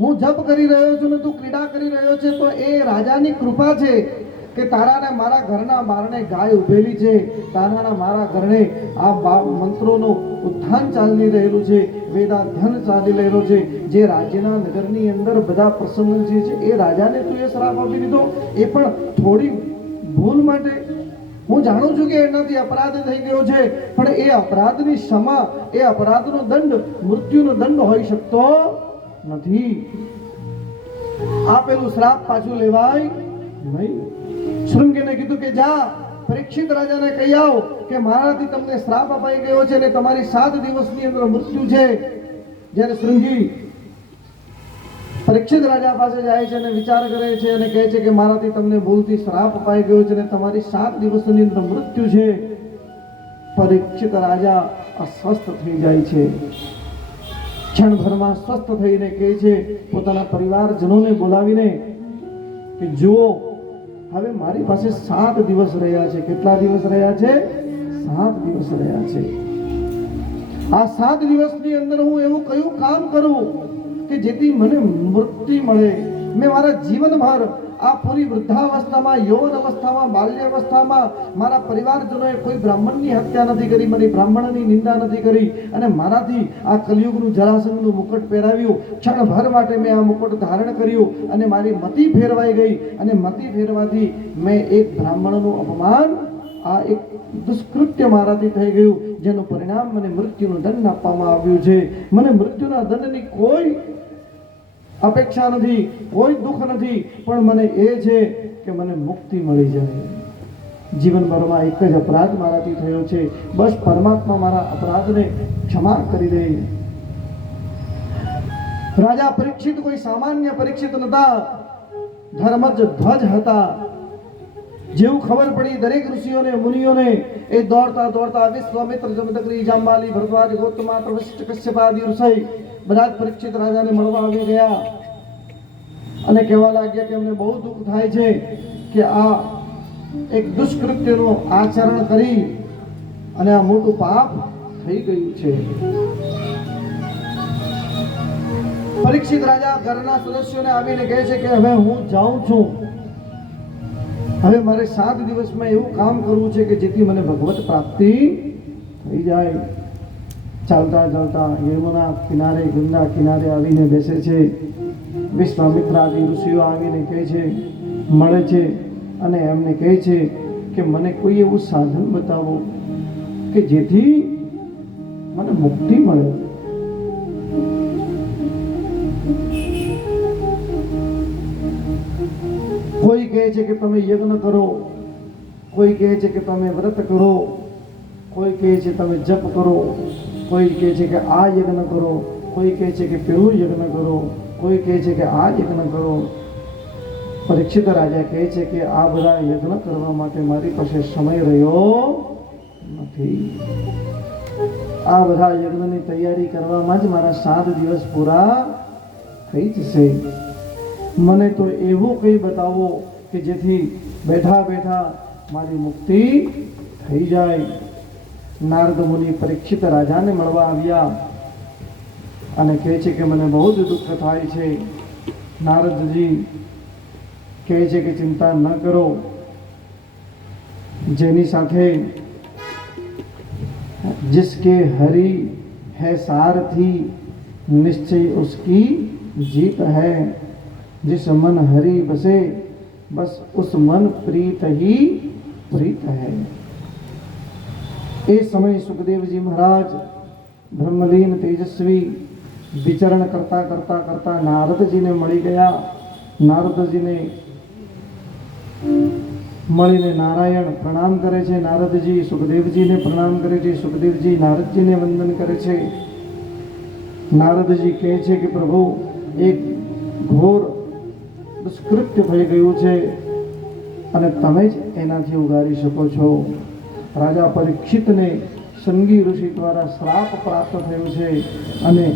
હું જપ કરી રહ્યો છું ને તું ક્રીડા કરી રહ્યો છે તો એ રાજાની કૃપા છે કે તારા ને મારા ઘરના બારણે ગાય ઉભેલી છે, તારા ને મારા ઘરને આ મંત્રોનું ઉત્થાન ચાલી રહેલું છે, વેદાધ્યન ચાલી રહેલો છે. જે રાજ્યના નગરની અંદર બધા પ્રસંગ છે એ રાજાને તું એ શ્રાપ આપી દીધો, એ પણ થોડી ભૂલ માટે. હું જાણું છું કે એનાથી અપરાધ થઈ ગયો છે, પણ એ અપરાધની ક્ષમા, એ અપરાધનો દંડ મૃત્યુનો દંડ હોઈ શકતો નથી. આપેલું શ્રાપ પાછું લેવાય નહીં. શૃંગીને કીધું કે જા પરીક્ષિત રાજાને કહી આવ કે મારાથી તમને શ્રાપ અપાઈ ગયો છે અને તમારી 7 દિવસની અંદર મૃત્યુ છે. જ્યારે શૃંગી પરીક્ષિત રાજા પાસે જાય છે અને વિચાર કરે છે અને કહે છે કે મારાથી તમને ભૂલથી શ્રાપ અપાઈ ગયો છે અને તમારી 7 દિવસની અંદર મૃત્યુ છે. પરીક્ષિત રાજા અસ્વસ્થ થઈ જાય છે. ક્ષણભરમાં સ્વસ્થ થઈને કહે છે પોતાના પરિવારજનોને બોલાવીને કે જુઓ હવે મારી પાસે 7 દિવસ રહ્યા છે. કેટલા દિવસ રહ્યા છે? 7 દિવસ રહ્યા છે. આ 7 દિવસની અંદર હું એવું કયું કામ કરું કે જેથી મને મુક્તિ મળે? મેં મારા જીવનભર આ પૂરી વૃદ્ધાવસ્થામાં, યૌવન અવસ્થામાં, બાલ્ય અવસ્થામાં મારા પરિવારજનોએ કોઈ બ્રાહ્મણની હત્યા નથી કરી, મને બ્રાહ્મણની નિંદા નથી કરી, અને મારાથી આ કલયુગનું જરાસંઘનું મુકટ પહેરાવ્યું. ક્ષણભર માટે મેં આ મુકટ ધારણ કર્યું અને મારી મતિ ફેરવાઈ ગઈ, અને મતિ ફેરવાથી મેં એક બ્રાહ્મણનું અપમાન, આ એક દુષ્કૃત્ય મારાથી થઈ ગયું, જેનું પરિણામ મને મૃત્યુનું દંડ આપવામાં આવ્યું છે. મને મૃત્યુના દંડની કોઈ અપેક્ષા નથી, કોઈ દુઃખ નથી, પણ મને એ છે કે મને મુક્તિ મળી જાય. જીવનભરમાં એક જ અપરાધ મારાથી થયો છે, બસ પરમાત્મા મારા અપરાધને ક્ષમા કરી દે. રાજા પરીક્ષિત કોઈ સામાન્ય પરીક્ષિત નતા, ધર્મજ ધ્વજ હતા. જેવું ખબર પડી દરેક ઋષિઓને, મુનિઓને, એ દોડતા દોડતા વિશ્વામિત્ર, જમદગ્નિ, જાંબાલી, ભરદ્વાજ, ગૌતમાત્ર, વશિષ્ઠ, કશ્યપાદી ઋષિ બધા જ પરીક્ષિત રાજાને મળવા આવી ગયા અને કહેવા લાગ્યા કે અમને બહુ દુઃખ થાય છે કે આ એક દુષ્કૃત્યનું આચરણ કરી અને આ મોટું પાપ થઈ ગયું છે. પરીક્ષિત રાજા ઘરના સદસ્યોને આવીને કહે છે કે હવે હું જાઉં છું, હવે મારે 7 દિવસમાં એવું કામ કરવું છે કે જેથી મને ભગવત પ્રાપ્તિ થઈ જાય. ચાલતા ચાલતા યમુના કિનારે, ગંગા કિનારે આવીને બેસે છે. વિશ્વામિત્ર આદિ ઋષિઓ આવીને કહે છે, મળે છે અને એમને કહે છે કે મને કોઈ એવું સાધન બતાવો કે જેથી મને મુક્તિ મળે. કોઈ કહે છે કે તમે યજ્ઞ કરો, કોઈ કહે છે કે તમે વ્રત કરો, કોઈ કહે છે તમે જપ કરો, કોઈ કહે છે કે આ યજ્ઞ કરો, કોઈ કહે છે કે પેલું યજ્ઞ કરો, કોઈ કહે છે કે આ યજ્ઞ કરો. પરીક્ષિત રાજા કહે છે કે આ બધા યજ્ઞ કરવા માટે મારી પાસે સમય રહ્યો નથી. આ બધા યજ્ઞની તૈયારી કરવામાં જ મારા 7 દિવસ પૂરા થઈ જશે. મને તો એવું કંઈ બતાવો કે જેથી બેઠા બેઠા મારી મુક્તિ થઈ જાય. નારદ મુનિ પરીક્ષિત રાજાને મળવા આવ્યા અને કહે છે કે મને બહુ જ દુઃખ થાય છે. નારદજી કહે છે કે ચિંતા ન કરો, જેની સાથે जिसके हरि है सारथी निश्चय उसकी जीत है. जिस मन हरि बसे बस उस मन प्रीत ही प्रीत है. એ સમય સુખદેવજી મહારાજ બ્રહ્મલીન તેજસ્વી વિચરણ કરતા કરતા કરતા નારદજીને મળી ગયા. નારદજીને મળીને નારાયણ પ્રણામ કરે છે. નારદજી સુખદેવજીને પ્રણામ કરે છે. સુખદેવજી નારદજીને વંદન કરે છે. નારદજી કહે છે કે પ્રભુ, એક ઘોર દુષ્કૃત્ય થઈ ગયું છે અને તમે જ એનાથી ઉગારી શકો છો. રાજા પરીક્ષિતને સંગી ઋષિ દ્વારા શ્રાપ પ્રાપ્ત થયો છે અને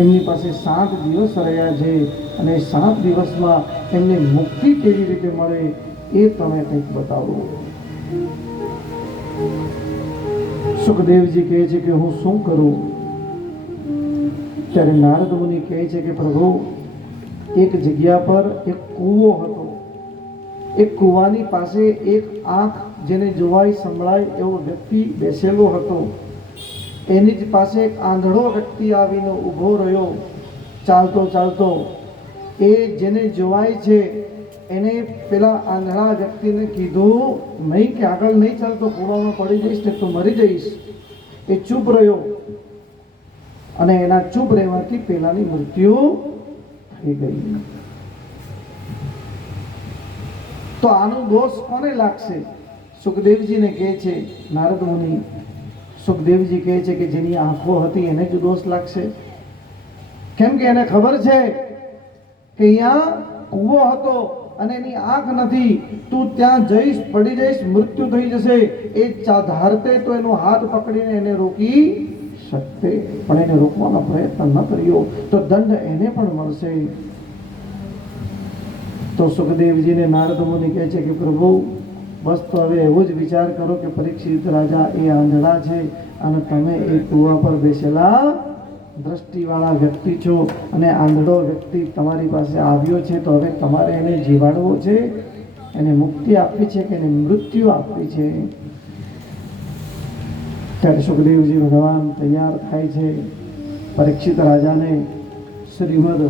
એમની પાસે 7 દિવસ રહ્યા છે અને 7 દિવસમાં એમને મુક્તિ કેવી રીતે મળે એ તમે કંઈક બતાવો. સુખદેવજી કહે છે કે હું શું કરું? ત્યારે નારદ મુનિ કહે છે કે પ્રભુ, એક જગ્યા પર એક કૂવો હતો. એક કૂવાની પાસે એક આંખ જેને જોવાય સંભળાય એવો વ્યક્તિ બેસેલો હતો. એની જ પાસે એક આંધળો વ્યક્તિ આવીને ઊભો રહ્યો. ચાલતો ચાલતો એ જેને જોવાય છે એને પેલા આંધળા વ્યક્તિને કીધું નહીં કે આગળ નહીં ચાલતો, કૂવામાં પડી જઈશ ને તું મરી જઈશ. એ ચૂપ રહ્યો અને એના ચૂપ રહેવાથી પેલાની મૃત્યુ થઈ ગઈ. તો આનો દોષ કોને લાગશે? સુખદેવજીને કહે છે નારદ મુનિ. સુખદેવજી કહે છે કે જેની આંખો હતી એને જ દોષ લાગશે. કેમ કે એને ખબર છે કે અહીંયા કૂવો હતો અને એની આંખ નથી. તું ત્યાં જઈશ, પડી જઈશ, મૃત્યુ થઈ જશે. એ ધારતે તો એનો હાથ પકડીને એને રોકી શકતે, પણ એને રોકવાનો પ્રયત્ન ન કર્યો તો દંડ એને પણ મળશે. તો સુખદેવજીને નારદ મુનિ કહે છે કે પ્રભુ, બસ તો હવે એવો જ વિચાર કરો કે પરીક્ષિત રાજા એ આંધળા છે અને તમે એ કૂવા પર બેસેલા દ્રષ્ટિવાળા વ્યક્તિ છો અને આંધળો વ્યક્તિ તમારી પાસે આવ્યો છે. તો હવે તમારે એને જીવાડવો છે, એને મુક્તિ આપવી છે કે એને મૃત્યુ આપવી છે? ત્યારે સુખદેવજી ભગવાન તૈયાર થાય છે. પરીક્ષિત રાજાને શ્રીમદ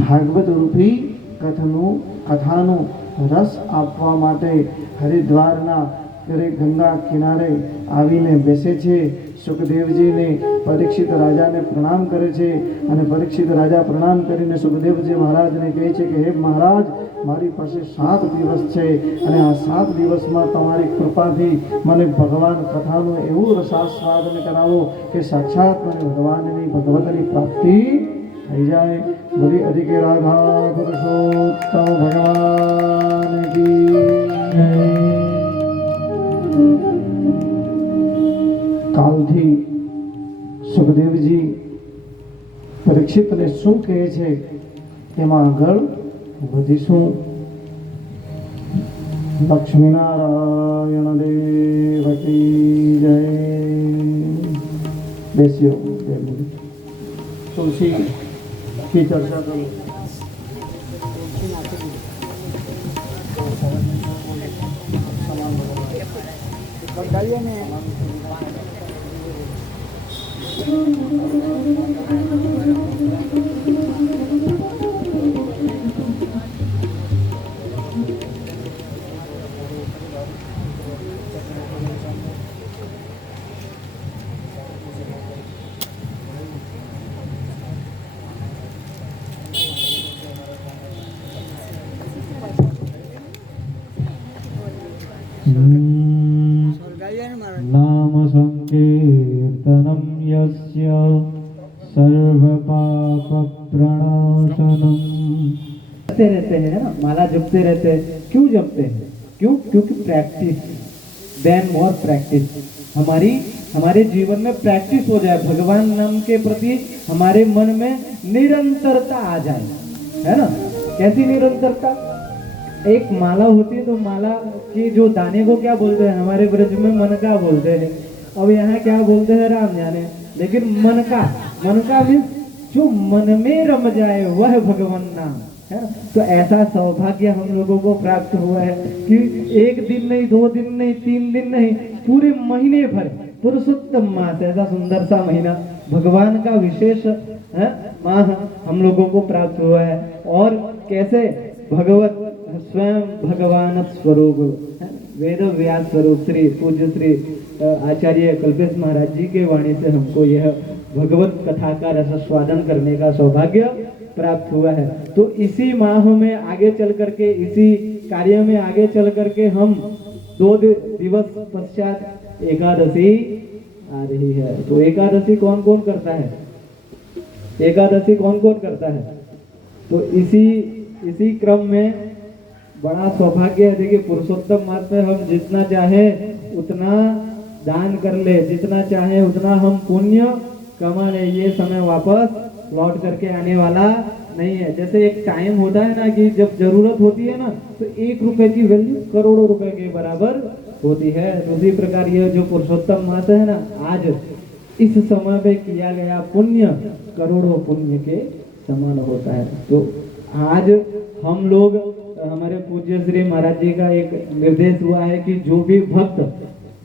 ભાગવત રૂપી કથાનું રસ આપવા માટે હરિદ્વારના ગંગા કિનારે આવીને બેસે છે. સુખદેવજીને પરીક્ષિત રાજાને પ્રણામ કરે છે અને પરીક્ષિત રાજા પ્રણામ કરીને સુખદેવજી મહારાજને કહે છે કે હે મહારાજ, મારી પાસે 7 દિવસ છે અને આ 7 દિવસમાં તમારી કૃપાથી મને ભગવાન કથાનું એવું રસાસ્વાદન કરાવો કે સાક્ષાત મને ભગવાનની ભગવતની પ્રાપ્તિ થઈ જાય. બધી અધિકે રાધા પુરુષોત્તમ ભગવાન કી જય. કાલથી સુખદેવજી પરીક્ષિતને શું કહે છે એમાં આગળ વધીશું. લક્ષ્મીનારાયણ દેવ કી જય. બેસ્યો. તુલસી की चर्चा करो. नाम संकीर्तनं यस्य सर्वपापप्रणाशनम्। जपते रहते हैं ना, माला जपते रहते हैं। क्यों जपते हैं? क्यों? क्योंकि प्रैक्टिस, देन मोर प्रैक्टिस, हमारे जीवन में प्रैक्टिस हो जाए, भगवान नाम के प्रति हमारे मन में निरंतरता आ जाए, है ना। कैसी निरंतरता? एक माला होती है तो माला के जो दाने को क्या बोलते हैं? हमारे ब्रज में मनका बोलते हैं। अब यहाँ क्या बोलते हैं राम जाने, लेकिन मनका मीन्स जो मन में रम जाए वह भगवान नाम, है ना। तो ऐसा सौभाग्य हम लोगों को प्राप्त हुआ है कि एक दिन नहीं, 2 दिन नहीं, 3 दिन नहीं, पूरे महीने भर पुरुषोत्तम मास, ऐसा सुंदर सा महीना, भगवान का विशेष माह हम लोगों को प्राप्त हुआ है। और कैसे? भगवत स्वयं भगवान स्वरूप, वेद व्यास स्वरूप श्री पूज्य श्री आचार्य कल्पेश महाराज जी के वाणी से हमको यह भगवत कथा का रसस्वादन करने का सौभाग्य प्राप्त हुआ है। तो इसी माह में आगे चल करके, इसी कार्य में आगे चल करके हम 2 दिवस पश्चात एकादशी आ रही है। तो एकादशी कौन कौन करता है? एकादशी कौन कौन करता है? तो इसी क्रम में बड़ा सौभाग्य है। देखिए, पुरुषोत्तम मास में हम जितना चाहे उतना दान कर ले, जितना चाहे उतना हम पुण्य कमा ले, ये समय वापस लौट करके आने वाला नहीं है। जैसे एक टाइम होता है ना कि जब जरूरत होती है ना, तो 1 रुपए की वैल्यू करोड़ों रुपए के बराबर होती है। तो उसी प्रकार यह जो पुरुषोत्तम मास है ना, आज इस समय पे किया गया पुण्य करोड़ों पुण्य के समान होता है। तो आज हम लोग, हमारे पूज्य श्री महाराज जी का एक निर्देश हुआ है कि जो भी भक्त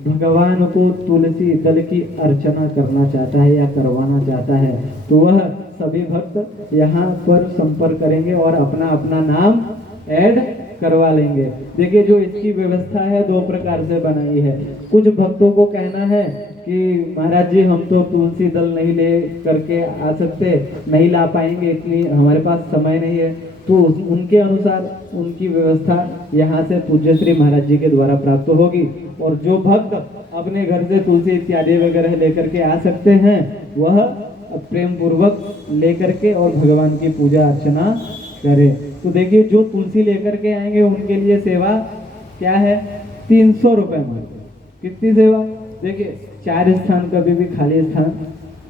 भगवान को तुलसी दल की अर्चना करना चाहता है या करवाना चाहता है, तो वह सभी भक्त यहाँ पर संपर्क करेंगे और अपना अपना नाम ऐड करवा लेंगे। देखिए, जो इसकी व्यवस्था है 2 प्रकार से बनाई है। कुछ भक्तों को कहना है कि महाराज जी हम तो तुलसी दल नहीं ले करके आ सकते, नहीं ला पाएंगे, इतनी हमारे पास समय नहीं है। तो उनके अनुसार उनकी व्यवस्था यहाँ से पूज्य श्री महाराज जी के द्वारा प्राप्त होगी। और जो भक्त अपने घर से तुलसी इत्यादि वगैरह लेकर के आ सकते हैं, वह प्रेम पूर्वक लेकर के और भगवान की पूजा अर्चना करें। तो देखिए, जो तुलसी लेकर के आएंगे उनके लिए सेवा क्या है? 300 रुपए में। कितनी सेवा? देखिए, 4 स्थान कभी भी खाली स्थान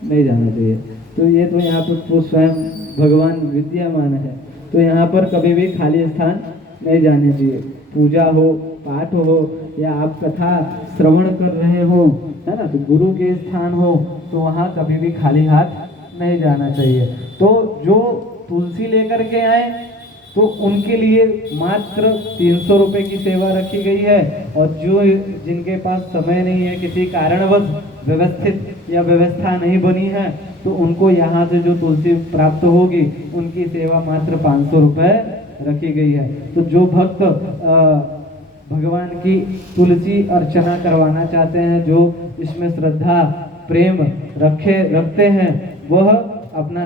नहीं जाना चाहिए। तो ये तो यहाँ पर तो स्वयं भगवान विद्यमान है, तो यहाँ पर कभी भी खाली स्थान नहीं जाने चाहिए। पूजा हो, पाठ हो, या आप कथा श्रवण कर रहे हो, है ना, तो गुरु के स्थान हो, तो वहाँ कभी भी खाली हाथ नहीं जाना चाहिए। तो जो तुलसी लेकर के आए तो उनके लिए मात्र 300 रुपए की सेवा रखी गई है। और जो जिनके पास समय नहीं है, किसी कारणवश व्यवस्थित या व्यवस्था नहीं बनी है, तो उनको यहाँ से जो तुलसी प्राप्त होगी उनकी सेवा मात्र 500 रुपए रखी गई है। तो जो भक्त भगवान की तुलसी अर्चना करवाना चाहते हैं, जो इसमें श्रद्धा प्रेम रखते हैं, वह अपना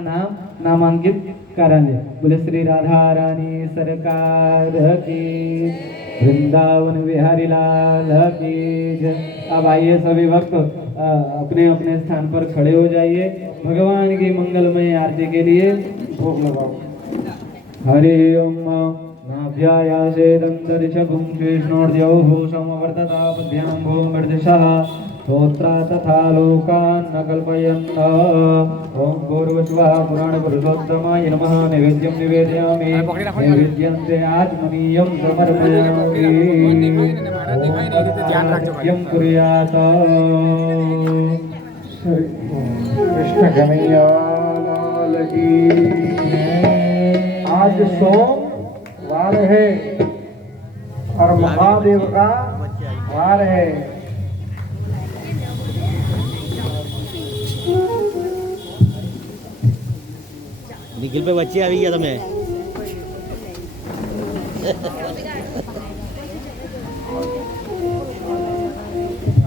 नामांकित करा ले। बोले श्री राधा रानी सरकार की, वृंदावन बिहारी लाल की जय। अब आइए सभी भक्त अपने अपने स्थान पर खड़े हो जाइए। भगवान की मंगलमय आरती के लिए भोग लगाओ। हरि ओम नाभ्यायासेदन्तरिक्षभुं कृष्णोर्जौः समवर्ततापद्भ्यां मृदिशः स्तोत्रा तथा लोकान् न कल्पयन्। ॐ भूर्भुवस्सुवः पुराणपुरुषोत्तमाय नमः। नैवेद्यं निवेदयामि, नैवेद्यं ते आत्मनीयं समर्पयामि। आरोग्यं कुर्यात्। कृष्ण कन्हैया लाल की। आज सोमवार है और महादेव का वार है। निखिल पे बच्चे આવી ગયા તમે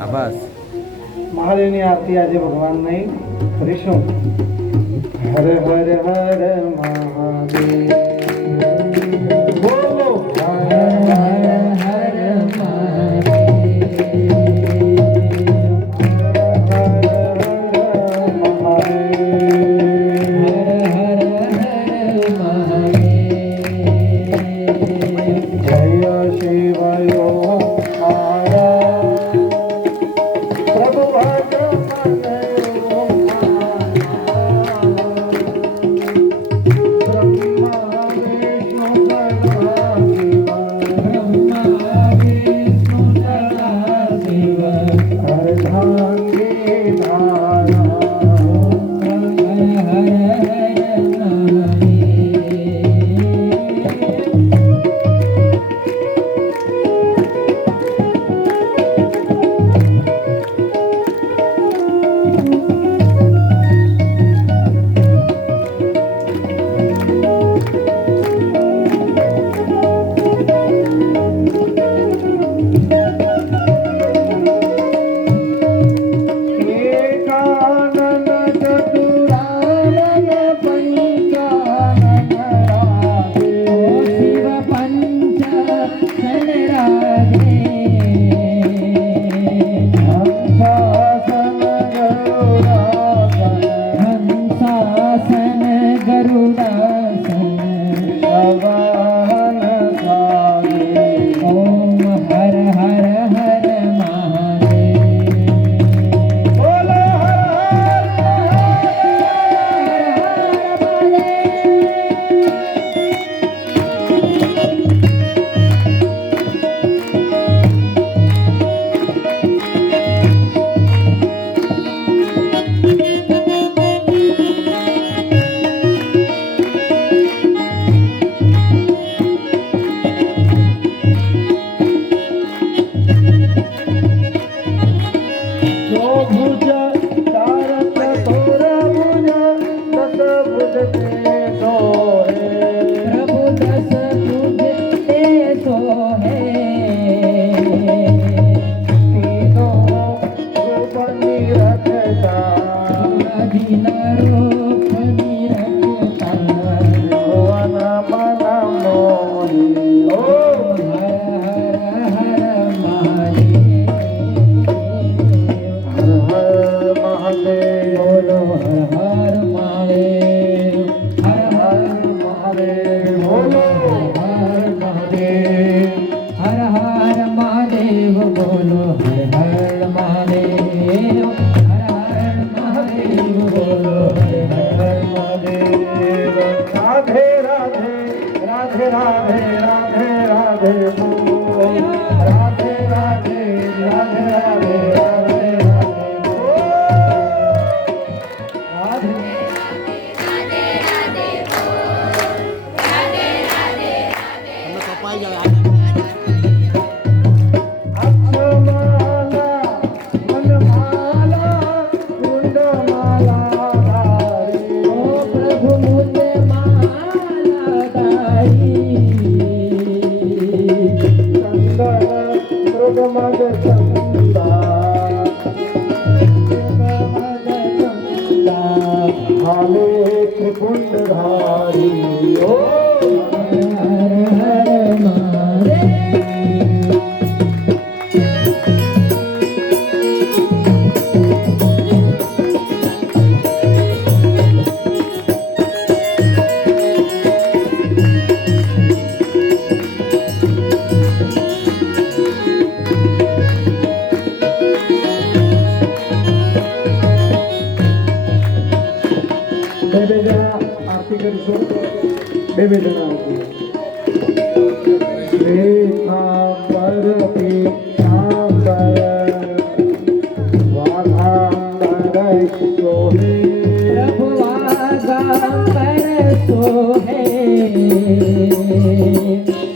આભાસ મહાદેવની આરતી આજે ભગવાન નહીં કરીશું। હર હર હર મહાદેવ બોલો હર હર હર મહાદેવ। રાધે રાધે બોલ રાધે રાધે રાધે રાધે રાધે રાધે તમને કપાઈ જાય અક્ષમાલા મનમાલા કુંડમાલા ધારી ઓ પ્રભુ મુझे माला दाई ચંદન મૃગમદ ચંદા હાલે ત્રિપુંડ ધારી ઓ हर हर महादेव બે જણા આરતી કરીશું બે જણા આરતી प्रभु वागांबर सोहे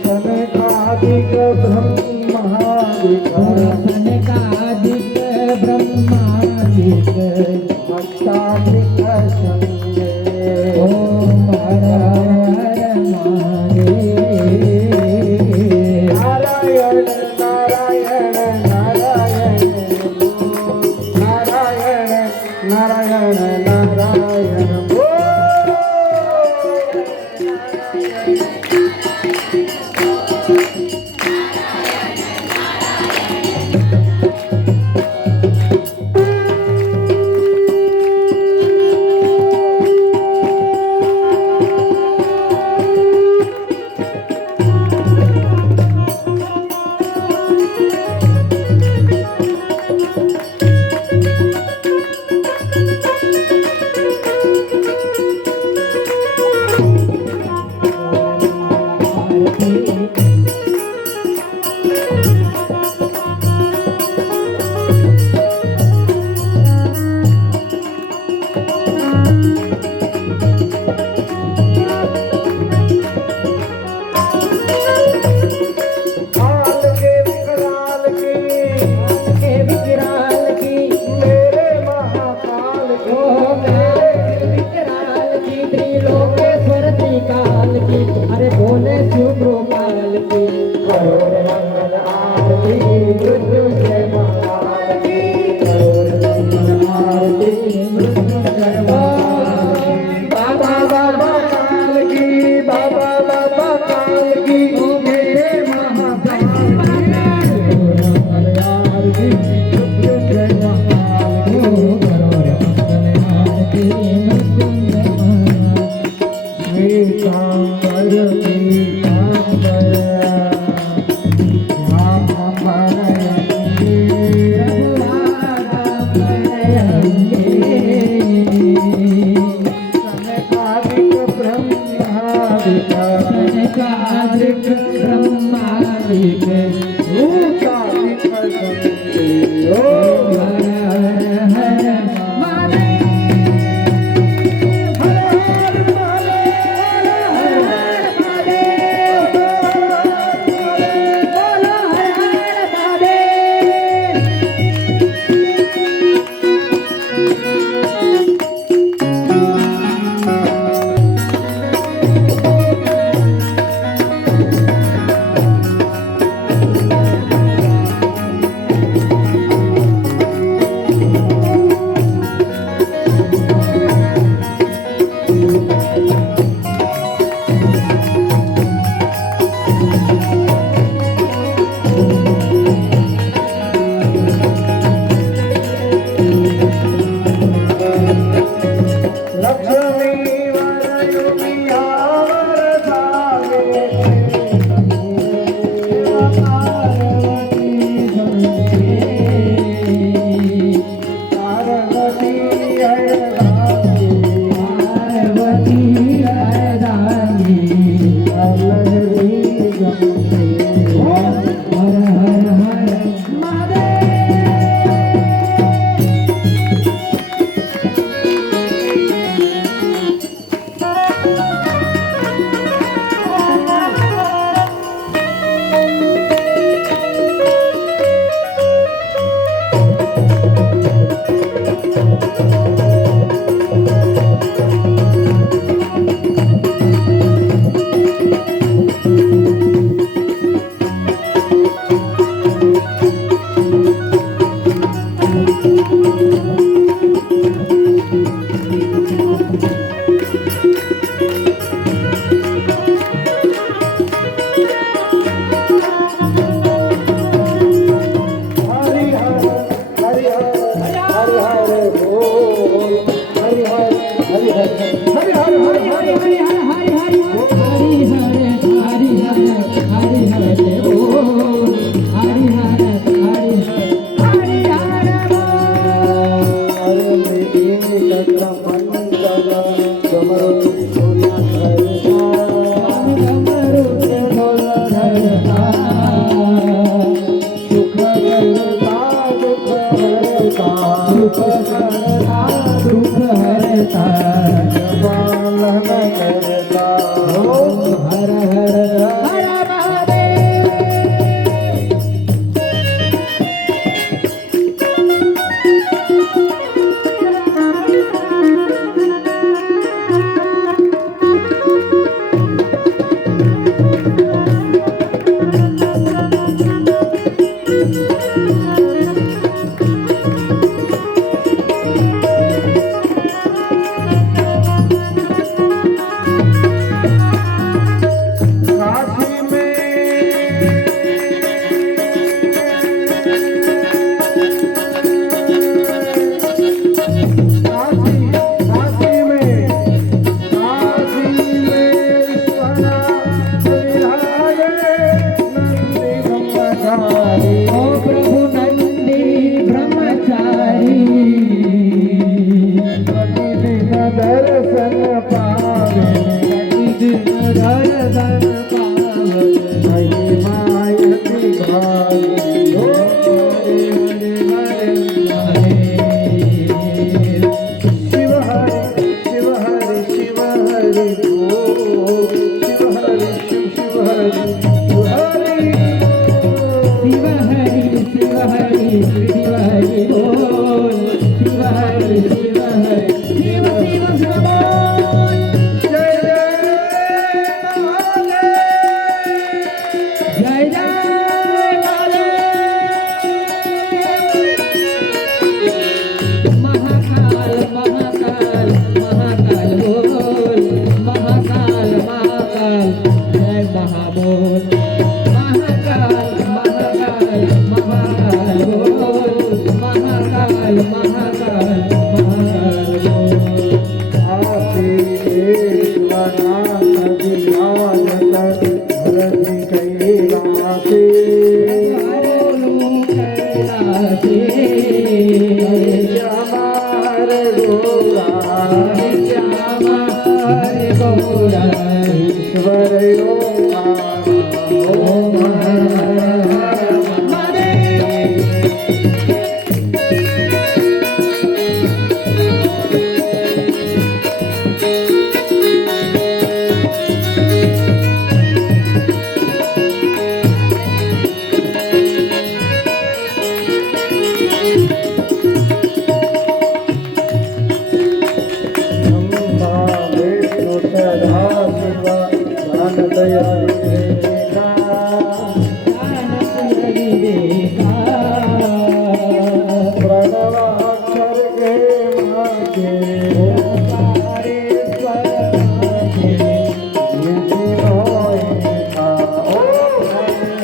सनकादिक ब्रह्मादिक सनकादिक ब्रह्मादिक भक्तादिक संगे ओम हर हर महादेव नारायण नारायण नारायण नारायण नारायण नारायण काल के विकराल के विकराल की मेरे महाकाल ओ मेरे विकराल की त्रिलोकेश्वर त्रिकाल की अरे बोले शिव गोपाल की करोड़ मंगल आरती मृत्युंजय महाकाल की करोड़ मंगल आरती मृत्युंजय महाकाल की बाबा बाबा काल की बाबा बाबा काल की मेरे महाकाल की करोड़ मंगल आरती मृत्युंजय महाकाल की श्रीकांबर श्रीकांबर राम सनकादिक ब्रह्मादिक सनकादिक ब्रह्मादिक भूतादिक संगे ओम हर हर हर महादेव पार्वती હર હર काशी में काशी में ईश्वरा विराजे नंदी ब्रह्मचारी ओ प्रभु नंदी ब्रह्मचारी प्रतिदिन दर्शन पावे प्रतिदिन दर्शन पावे महिमायति भावी ओ हरे हरे शिव हरि शिव हरि शिव हरि ओ शिव हरि शिव हरि शिव हरि शिव हरि शिव हरि बोल शिव हरि शिव हरि शिव शिव शिव बोल जय जय जय जय महाकाल महाकाल महाकाल बोल महाकाल महाकाल जय महाबोल महाकाल महाकाल महाकाल बोल महाकाल महाकाल महाकाल बोल आपे ईश्वरा नदी आवन तक भरति कैलासे श्यामार गोरा ईश्वर ओम हर हर ब्रह्मा विष्णु सदा शिवा ध्यान दया विवेका प्रणवाक्षर के माते ओंकारेश्वर माते निधि मोहिता ओम हरि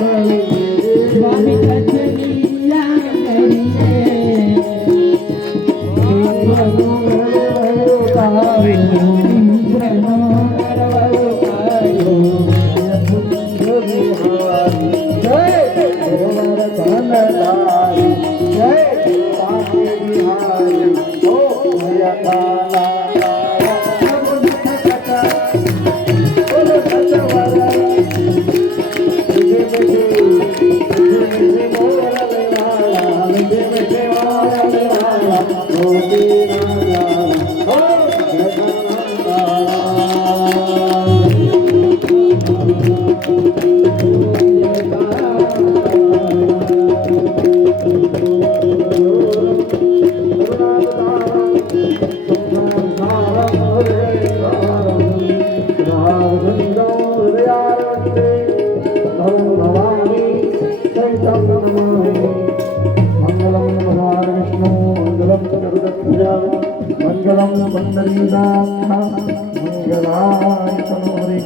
हरि स्वामी कचलिया जय मंगलम पंडरीनाथ मंगलाय तनोहरि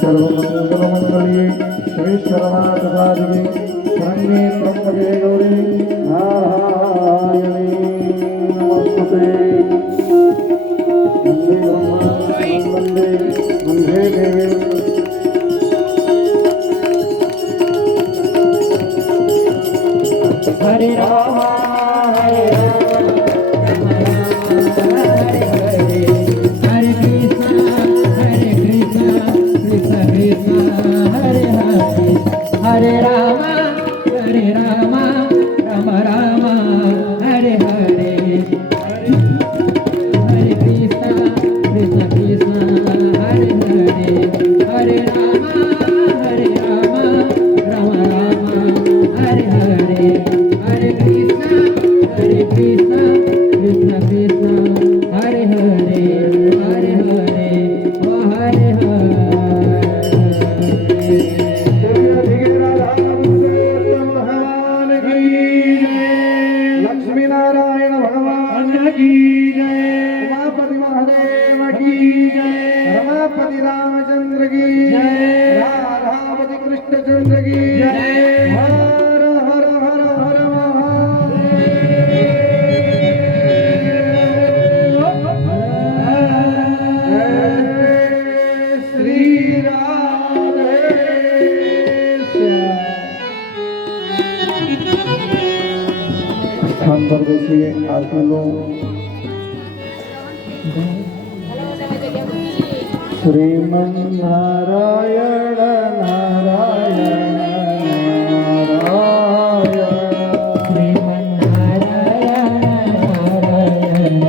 सर्वमंगल मंगल्ये श्री शरणाथ साधिके शरण्ये त्र्यंबके गौरी नारायणी नमस्ते वंदे ब्रह्मा वंदे वंदे देवी हरे राम हरे हरे राम राम राम हरे हरे हरे कृष्ण कृष्ण कृष्ण हरे हरे हरे राम राम राम हरे हरे हरे कृष्ण कृष्ण कृष्ण कृष्ण हरे हरे हरे हरे ओ हरे हरे लक्ष्मी नारायण भगवान की जय उमापति महादेव की जय रमापति रामचंद्र की जय राधापति कृष्णचंद्र की जय हर हर हर हर महादेव श्री राधे स्थान पर बैठिए आरती लो श्रीमन्नारायण नारायण नारायण श्रीमन्नारायण नारायण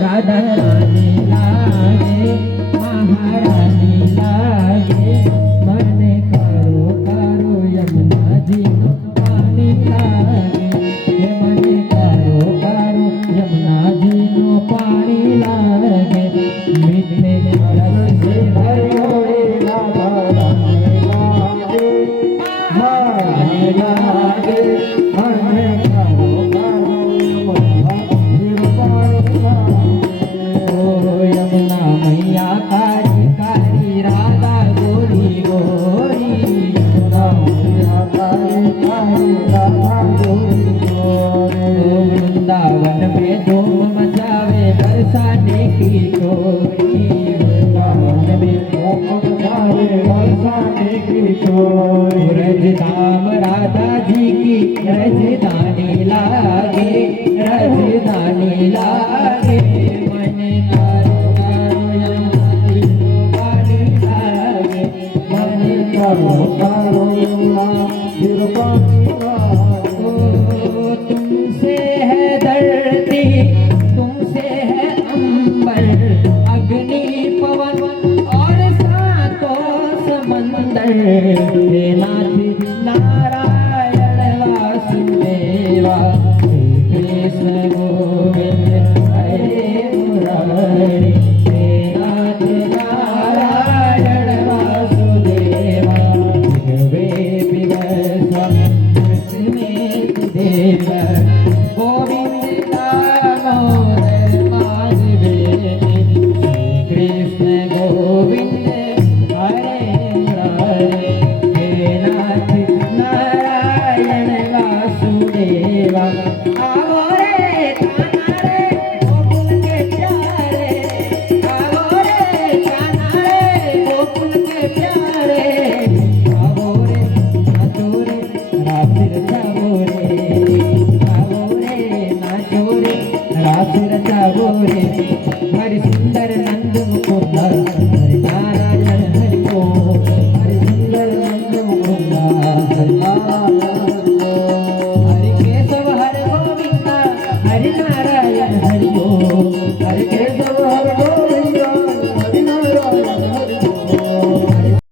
राधा रानी लागे महारानी लागे मन करो करो यमुना जी पानी लागे मन करो करो यमुना जी नो पानी लागे मीठे रस से भरो रे राधा रानी लागे महारानी लागे मन करो करो यमुना मैया कारी कारी राधा गोरी गोरी यमुना मैया कारी कारी राधा गोरी गोरी वृंदावन में धूम मचावे बरसाने की चोरी वृंदावन में धूम मचावे बरसाने की चोरी रजधाम राधा जी की रजधानी लागे रजधानी लागे मन तुमसे है धरती तुमसे है अंबर अग्नि पवन और सातों समंदर हे नाथ नारायण वासुदेव વાસુદેવા શ્રી કૃષ્ણ ગોવિંદ હરે મુરારી હે નાથ નારાયણ વાસુદેવા જિગવે વિવસ્વમ કૃષ્ણેત દેવ ગોવિંદ દામોદર માધવે શ્રી કૃષ્ણ ગોવિંદ હરે મુરારી હે નાથ નારાયણ વાસુદેવા આવો રે કાના રે ગોકુલ કે પ્યારે આવો રે કાના રે ગોકુલ કે પ્યારે આવો રે નાચો રે રાસ રચાવો રે આવો રે નાચો રે રાસ રચાવો રે મારી